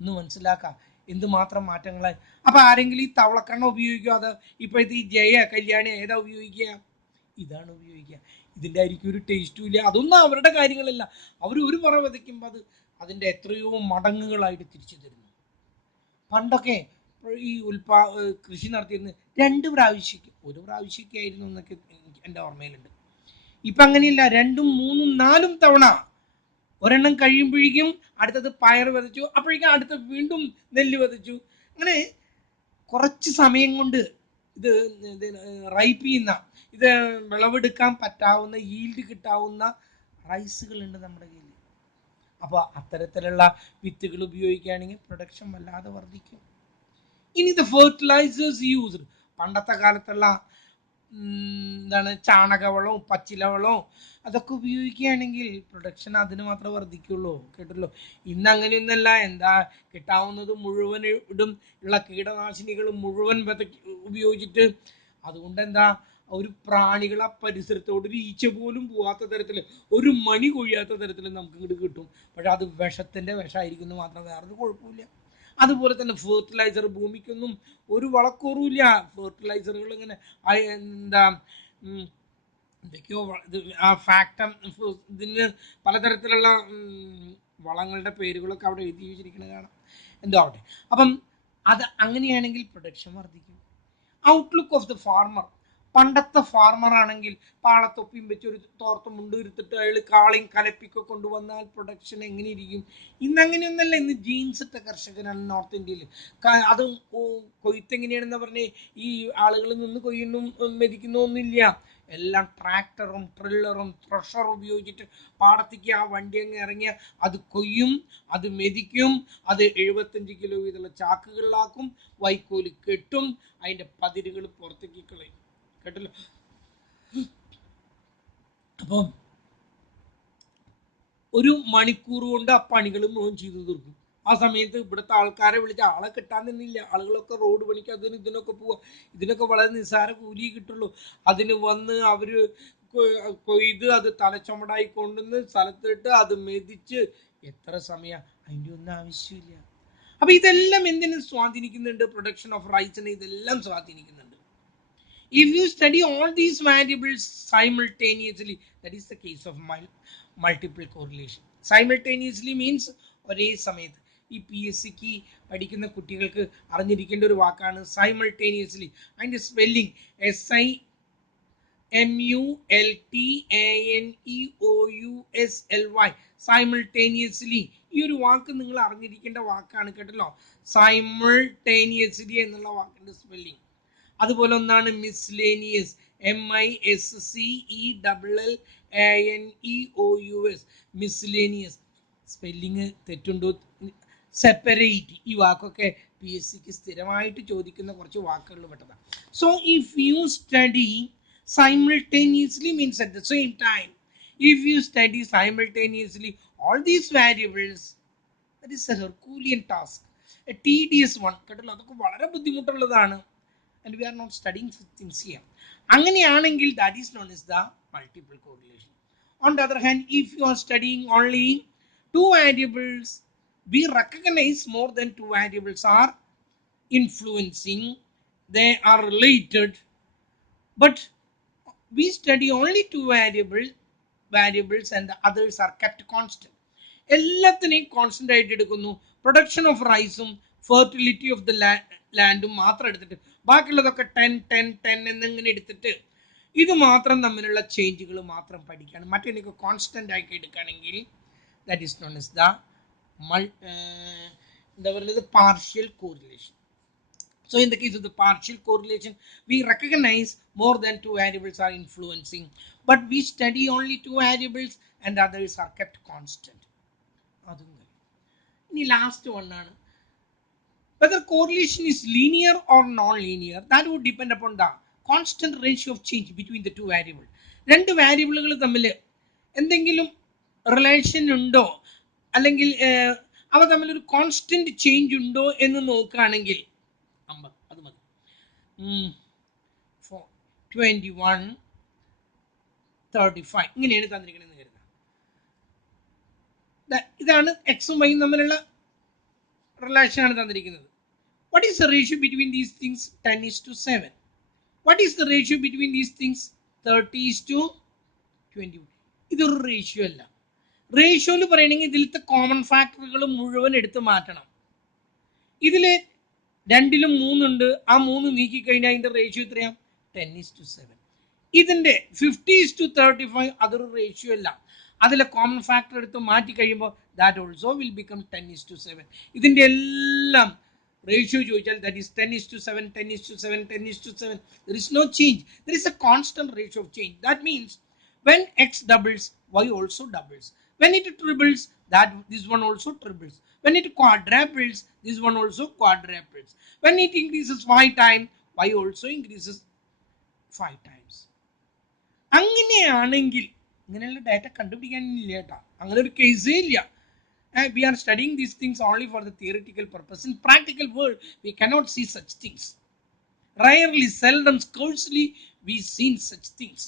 ഒന്ന് മനസ്സിലാക്കാം എന്തുമാത്രം മാറ്റങ്ങളായി. അപ്പം ആരെങ്കിലും ഈ തവളക്കണ്ണ ഉപയോഗിക്കുക, അത് ഇപ്പോഴത്തെ ഈ ജയ, കല്യാണി ഏതാ ഉപയോഗിക്കുക? ഇതാണ് ഉപയോഗിക്കുക. ഇതിൻ്റെ ആയിരിക്കും ഒരു ടേസ്റ്റും ഇല്ല. അതൊന്നും അവരുടെ കാര്യങ്ങളല്ല. അവർ ഒരു പറ വിതയ്ക്കുമ്പോൾ അതിൻ്റെ എത്രയോ മടങ്ങുകളായിട്ട് തിരിച്ചു തരുന്നു. പണ്ടൊക്കെ ഈ കൃഷി നടത്തിയിരുന്നത് 2 പ്രാവശ്യം, 1 പ്രാവശ്യമൊക്കെ ആയിരുന്നു എന്നൊക്കെ എൻ്റെ ഓർമ്മയിലുണ്ട്. ഇപ്പം അങ്ങനെയില്ല, 2, 3, 4 തവണ. ഒരെണ്ണം കഴിയുമ്പോഴേക്കും അടുത്തത് പയർ വിതച്ചു, അപ്പോഴേക്കും അടുത്ത വീണ്ടും നെല്ല് വിതച്ചു. അങ്ങനെ കുറച്ച് സമയം കൊണ്ട് ഇത് റൈപ്പ് ചെയ്യുന്ന, ഇത് വിളവെടുക്കാൻ പറ്റാവുന്ന, ഈൽഡ് കിട്ടാവുന്ന റൈസുകളുണ്ട് നമ്മുടെ കയ്യിൽ. അപ്പോൾ അത്തരത്തിലുള്ള വിത്തുകൾ ഉപയോഗിക്കുകയാണെങ്കിൽ പ്രൊഡക്ഷൻ വല്ലാതെ വർദ്ധിക്കും. ഇനി ദ ഫെർട്ടിലൈസേഴ്സ് യൂസ്ഡ്, പണ്ടത്തെ കാലത്തുള്ള എന്താണ് ചാണകവളവും പച്ചിലവളവും അതൊക്കെ ഉപയോഗിക്കുകയാണെങ്കിൽ പ്രൊഡക്ഷൻ അതിന് മാത്രമേ വർദ്ധിക്കുള്ളൂ, കേട്ടല്ലോ. ഇന്ന് അങ്ങനെയൊന്നല്ല. എന്താ കിട്ടാവുന്നത് മുഴുവൻ ഇടും, ഉള്ള കീടനാശിനികൾ മുഴുവൻ ഉപയോഗിച്ചിട്ട്. അതുകൊണ്ട് എന്താ, ഒരു പ്രാണികൾ ആ പരിസരത്തോട് ഒരു ഈച്ച പോലും പോവാത്ത തരത്തിൽ, ഒരു മണി കൊഴിയാത്ത തരത്തിൽ നമുക്ക് ഇങ്ങോട്ട് കിട്ടും. പക്ഷെ അത് വിഷത്തിൻ്റെ വിഷമായിരിക്കുന്നു മാത്രം, വേറൊരു കുഴപ്പമില്ല. അതുപോലെ തന്നെ ഫെർട്ടിലൈസർ, ഭൂമിക്കൊന്നും ഒരു വളക്കൂറുമില്ല. ഫെർട്ടിലൈസറുകൾ ഇങ്ങനെ എന്താ എന്തൊക്കെയോ ആ ഫാക്ടം, ഇതിന് പലതരത്തിലുള്ള വളങ്ങളുടെ പേരുകളൊക്കെ അവിടെ എഴുതി വെച്ചിരിക്കുന്നത് കാണാം. എന്തോ ആവട്ടെ. അപ്പം അത് അങ്ങനെയാണെങ്കിൽ പ്രൊഡക്ഷൻ വർദ്ധിക്കും. ഔട്ട്ലുക്ക് ഓഫ് ദ ഫാർമർ, പണ്ടത്തെ ഫാർമർ ആണെങ്കിൽ പാളത്തൊപ്പിയും വെച്ച് ഒരു തോർത്ത് മുണ്ടുരുത്തിട്ട് അയാൾ കാളയും കലപ്പിക്കൊക്കെ കൊണ്ടുവന്നാൽ പ്രൊഡക്ഷൻ എങ്ങനെ ഇരിക്കും? ഇന്ന് അങ്ങനെയൊന്നല്ല. ഇന്ന് ജീൻസ് ഇട്ട കർഷകരാണ് നോർത്ത് ഇന്ത്യയിൽ. അതും കൊയ്ത്ത് എങ്ങനെയാണെന്ന് പറഞ്ഞ് ഈ ആളുകളിൽ നിന്ന് കൊയ്യുന്നും മെതിക്കുന്നൊന്നുമില്ല. എല്ലാം ട്രാക്ടറും ട്രില്ലറും ത്രഷറും ഉപയോഗിച്ചിട്ട് പാടത്തേക്ക് ആ വണ്ടി അങ്ങ് ഇറങ്ങിയ അത് കൊയ്യും, അത് മെതിക്കും, അത് 75 കിലോ വീതമുള്ള ചാക്കുകളിലാക്കും, വൈക്കോല് കെട്ടും, അതിൻ്റെ പതിരുകൾ പുറത്തേക്ക് കളയും. കേട്ടല്ലോ? അപ്പം ഒരു മണിക്കൂർ കൊണ്ട് ആ പണികൾ മുഴുവൻ ചെയ്തു തീർക്കും. ആ സമയത്ത് ഇവിടുത്തെ ആൾക്കാരെ വിളിച്ച് ആളെ കിട്ടാൻ നിന്നില്ല. ആളുകളൊക്കെ റോഡ് പണിക്ക് അതിന് ഇതിനൊക്കെ പോവുക. ഇതിനൊക്കെ വളരെ നിസ്സാര കൂലി കിട്ടുള്ളൂ. അതിന് വന്ന് അവർ കൊയ്ത് അത് തലച്ചുമടായി കൊണ്ടുവന്ന് സ്ഥലത്തിട്ട് അത് മെതിച്ച് എത്ര സമയം, അതിൻ്റെ ഒന്നും ആവശ്യമില്ല. അപ്പൊ ഇതെല്ലാം എന്തിനു സ്വാധീനിക്കുന്നുണ്ട്? പ്രൊഡക്ഷൻ ഓഫ് റൈസിനെ ഇതെല്ലാം സ്വാധീനിക്കുന്നുണ്ട്. If you study all these variables simultaneously, that is the case of multiple correlation. Simultaneously means ഒരേ സമയത്ത്. ഈ PSCക്ക് പഠിക്കുന്ന കുട്ടികൾക്ക് അറിഞ്ഞിരിക്കേണ്ട ഒരു വാക്കാണ് simultaneously. അതിൻ്റെ സ്പെല്ലിംഗ് SIMULTANEOUSLY, simultaneously. ഈ ഒരു വാക്ക് നിങ്ങൾ അറിഞ്ഞിരിക്കേണ്ട വാക്കാണ്. കേട്ടല്ലോ? simultaneously എന്നുള്ള വാക്കിന്റെ സ്പെല്ലിംഗ്. അതുപോലെ ഒന്നാണ് മിസ്ലേനിയസ്, MISCELLANEOUS, മിസ്ലേനിയസ്. സ്പെല്ലിങ് തെറ്റുണ്ടോ? സെപ്പറേറ്റ്, ഈ വാക്കൊക്കെ PSCക്ക് സ്ഥിരമായിട്ട് ചോദിക്കുന്ന കുറച്ച് വാക്കുകൾ പെട്ടതാണ്. So if you study simultaneously means at the same time. If you study simultaneously all these variables, that is a Herculean task, a tedious one. കേട്ടല്ലോ? അതൊക്കെ വളരെ ബുദ്ധിമുട്ടുള്ളതാണ്. And we are not studying things here. അങ്ങനെയാണെങ്കിൽ that is known as the multiple correlation. On the other hand, if you are studying only two variables, we recognize more than two variables are influencing, they are related, but we study only two variables and the others are kept constant. എല്ലാത്തിനെയും കോൺസ്റ്റന്റ് ആയിട്ട് എടുക്കുന്നു. പ്രൊഡക്ഷൻ ഓഫ് റൈസും ഫെർട്ടിലിറ്റി ഓഫ് ദ ലാൻഡും മാത്രം എടുത്തിട്ട് ബാക്കിയുള്ളതൊക്കെ 10 10 10 എന്നിങ്ങനെ എടുത്തിട്ട് ഇത് മാത്രം തമ്മിലുള്ള ചേഞ്ചുകൾ മാത്രം പഠിക്കുകയാണ്. മറ്റേതൊക്കെ കോൺസ്റ്റന്റ് ആക്കി എടുക്കുകയാണെങ്കിൽ that is known as the എന്താ പറയുന്നത്, partial correlation. So in the case of the partial correlation, we recognize more than two variables are influencing, but we study only two variables and others are kept constant. Ini last one aanu, whether correlation is linear or non-linear, that would depend upon the constant ratio of change between the two variables. രണ്ട് വേരിയബിളുകൾ തമ്മിൽ എന്തെങ്കിലും റിലേഷൻ ഉണ്ടോ, അല്ലെങ്കിൽ അവ തമ്മിൽ ഒരു കോൺസ്റ്റന്റ് ചേഞ്ച് ഉണ്ടോ എന്ന് നോക്കുകയാണെങ്കിൽ അത് മതി. 21 35 ഇങ്ങനെയാണ് തന്നിരിക്കണമെന്ന് കരുതുക. ഇതാണ് എക്സും വൈയും തമ്മിലുള്ള റിലേഷൻ ആണ് തന്നിരിക്കുന്നത്. What is the ratio between these things? 10:7. What is the ratio between these things? 30:21. ഇതൊരു റേഷ്യോ അല്ല. റേഷ്യോയിൽ പറയണമെങ്കിൽ ഇതിലത്തെ കോമൺ ഫാക്ടറുകൾ മുഴുവൻ എടുത്ത് മാറ്റണം. ഇതില് 2ലും 3 ഉണ്ട്. ആ 3 നീക്കിക്കഴിഞ്ഞാൽ അതിന്റെ റേഷ്യോ എത്രയാണ്? 10:7. ഇതിന്റെ 50:35 അതൊരു റേഷ്യോ അല്ല. അതിലെ കോമൺ ഫാക്ടർ എടുത്ത് മാറ്റി കഴിയുമ്പോൾ that also will become 10:7. ഇതിന്റെ എല്ലാം റേഷ്യോ ചോദിച്ചാൽ that is 10:7, 10:7, 10:7. There is no change. There is a constant ratio of change. That means when x doubles, y also doubles. When it triples, this one also triples. When it quadruples, this one also quadruples. When it increases 5 times, y also increases 5 times. അങ്ങനെയാണെങ്കിൽ ഇങ്ങനെയുള്ള ഡാറ്റ കണ്ടുപിടിക്കാനില്ല കേട്ടോ, അങ്ങനെ ഒരു കേസേ ഇല്ല. We are studying these things only for the theoretical purpose. In practical world, we cannot see such things. Rarely, seldom, scarcely we seen such things.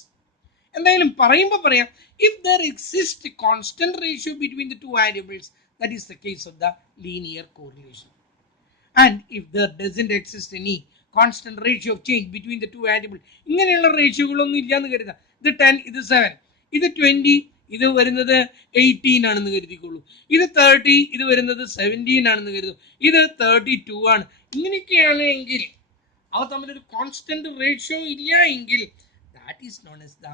എന്തായാലും പറയുമ്പോൾ പറയാം, if there exists a constant ratio between the two variables, that is the case of the linear correlation. And if there doesn't exist any constant ratio of change between the two variables, ഇങ്ങനെയുള്ള റേഷ്യോകളൊന്നും ഇല്ലാന്ന് കരുതാം. ഇത് 10, ഇത് 7, ഇത് 20, ഇത് വരുന്നത് 18 ആണെന്ന് കരുതിക്കോളൂ. ഇത് 30, ഇത് വരുന്നത് 17 ആണെന്ന് കരുതും. ഇത് 32 ആണ്. ഇങ്ങനെയൊക്കെയാണ് എങ്കിൽ അവ തമ്മിലൊരു കോൺസ്റ്റന്റ് റേഷ്യോ ഇല്ല എങ്കിൽ that is known as the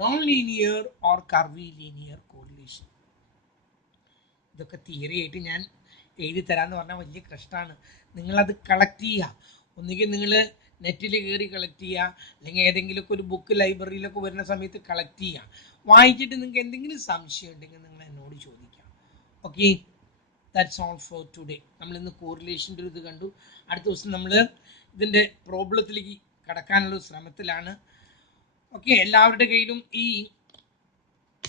non linear or curvilinear correlation. ഇതൊക്കെ തിയറി ആയിട്ട് ഞാൻ എഴുതി തരാമെന്ന് പറഞ്ഞാൽ വലിയ കഷ്ടമാണ്. നിങ്ങളത് കളക്ട് ചെയ്യുക. ഒന്നുകിൽ നിങ്ങൾ നെറ്റിൽ കയറി കളക്ട് ചെയ്യുക, അല്ലെങ്കിൽ ഏതെങ്കിലുമൊക്കെ ഒരു ബുക്ക് ലൈബ്രറിയിലൊക്കെ വരുന്ന സമയത്ത് കളക്ട് ചെയ്യുക. വായിച്ചിട്ട് നിങ്ങൾക്ക് എന്തെങ്കിലും സംശയം ഉണ്ടെങ്കിൽ നിങ്ങൾ എന്നോട് ചോദിക്കാം. Okay, that's all for today. നമ്മളിന്ന് കോറിലേഷൻ്റെ ഒരു ഇത് കണ്ടു. അടുത്ത ദിവസം നമ്മൾ ഇതിൻ്റെ പ്രോബ്ലത്തിലേക്ക് കടക്കാനുള്ള ശ്രമത്തിലാണ്. ഓക്കെ, എല്ലാവരുടെ കയ്യിലും ഈ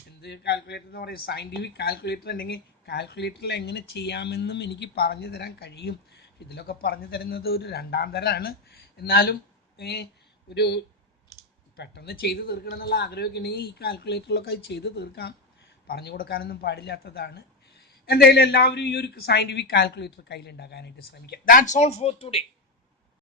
എന്ത് കാൽക്കുലേറ്റർ എന്ന് പറയും, സയൻറ്റിഫിക് കാൽക്കുലേറ്റർ ഉണ്ടെങ്കിൽ കാൽക്കുലേറ്ററിൽ എങ്ങനെ ചെയ്യാമെന്നും എനിക്ക് പറഞ്ഞു തരാൻ കഴിയും. ഇതിലൊക്കെ പറഞ്ഞു തരുന്നത് ഒരു രണ്ടാം തരമാണ്. എന്നാലും ഒരു പെട്ടെന്ന് ചെയ്ത് തീർക്കണം എന്നുള്ള ആഗ്രഹമൊക്കെ ഉണ്ടെങ്കിൽ ഈ കാൽക്കുലേറ്ററിലൊക്കെ അത് ചെയ്ത് തീർക്കാം. പറഞ്ഞു കൊടുക്കാനൊന്നും പാടില്ലാത്തതാണ്. എന്തായാലും എല്ലാവരും ഈ ഒരു സയൻറ്റിഫിക് കാൽക്കുലേറ്റർ കയ്യിലുണ്ടാക്കാനായിട്ട് ശ്രമിക്കാം. That's all for today.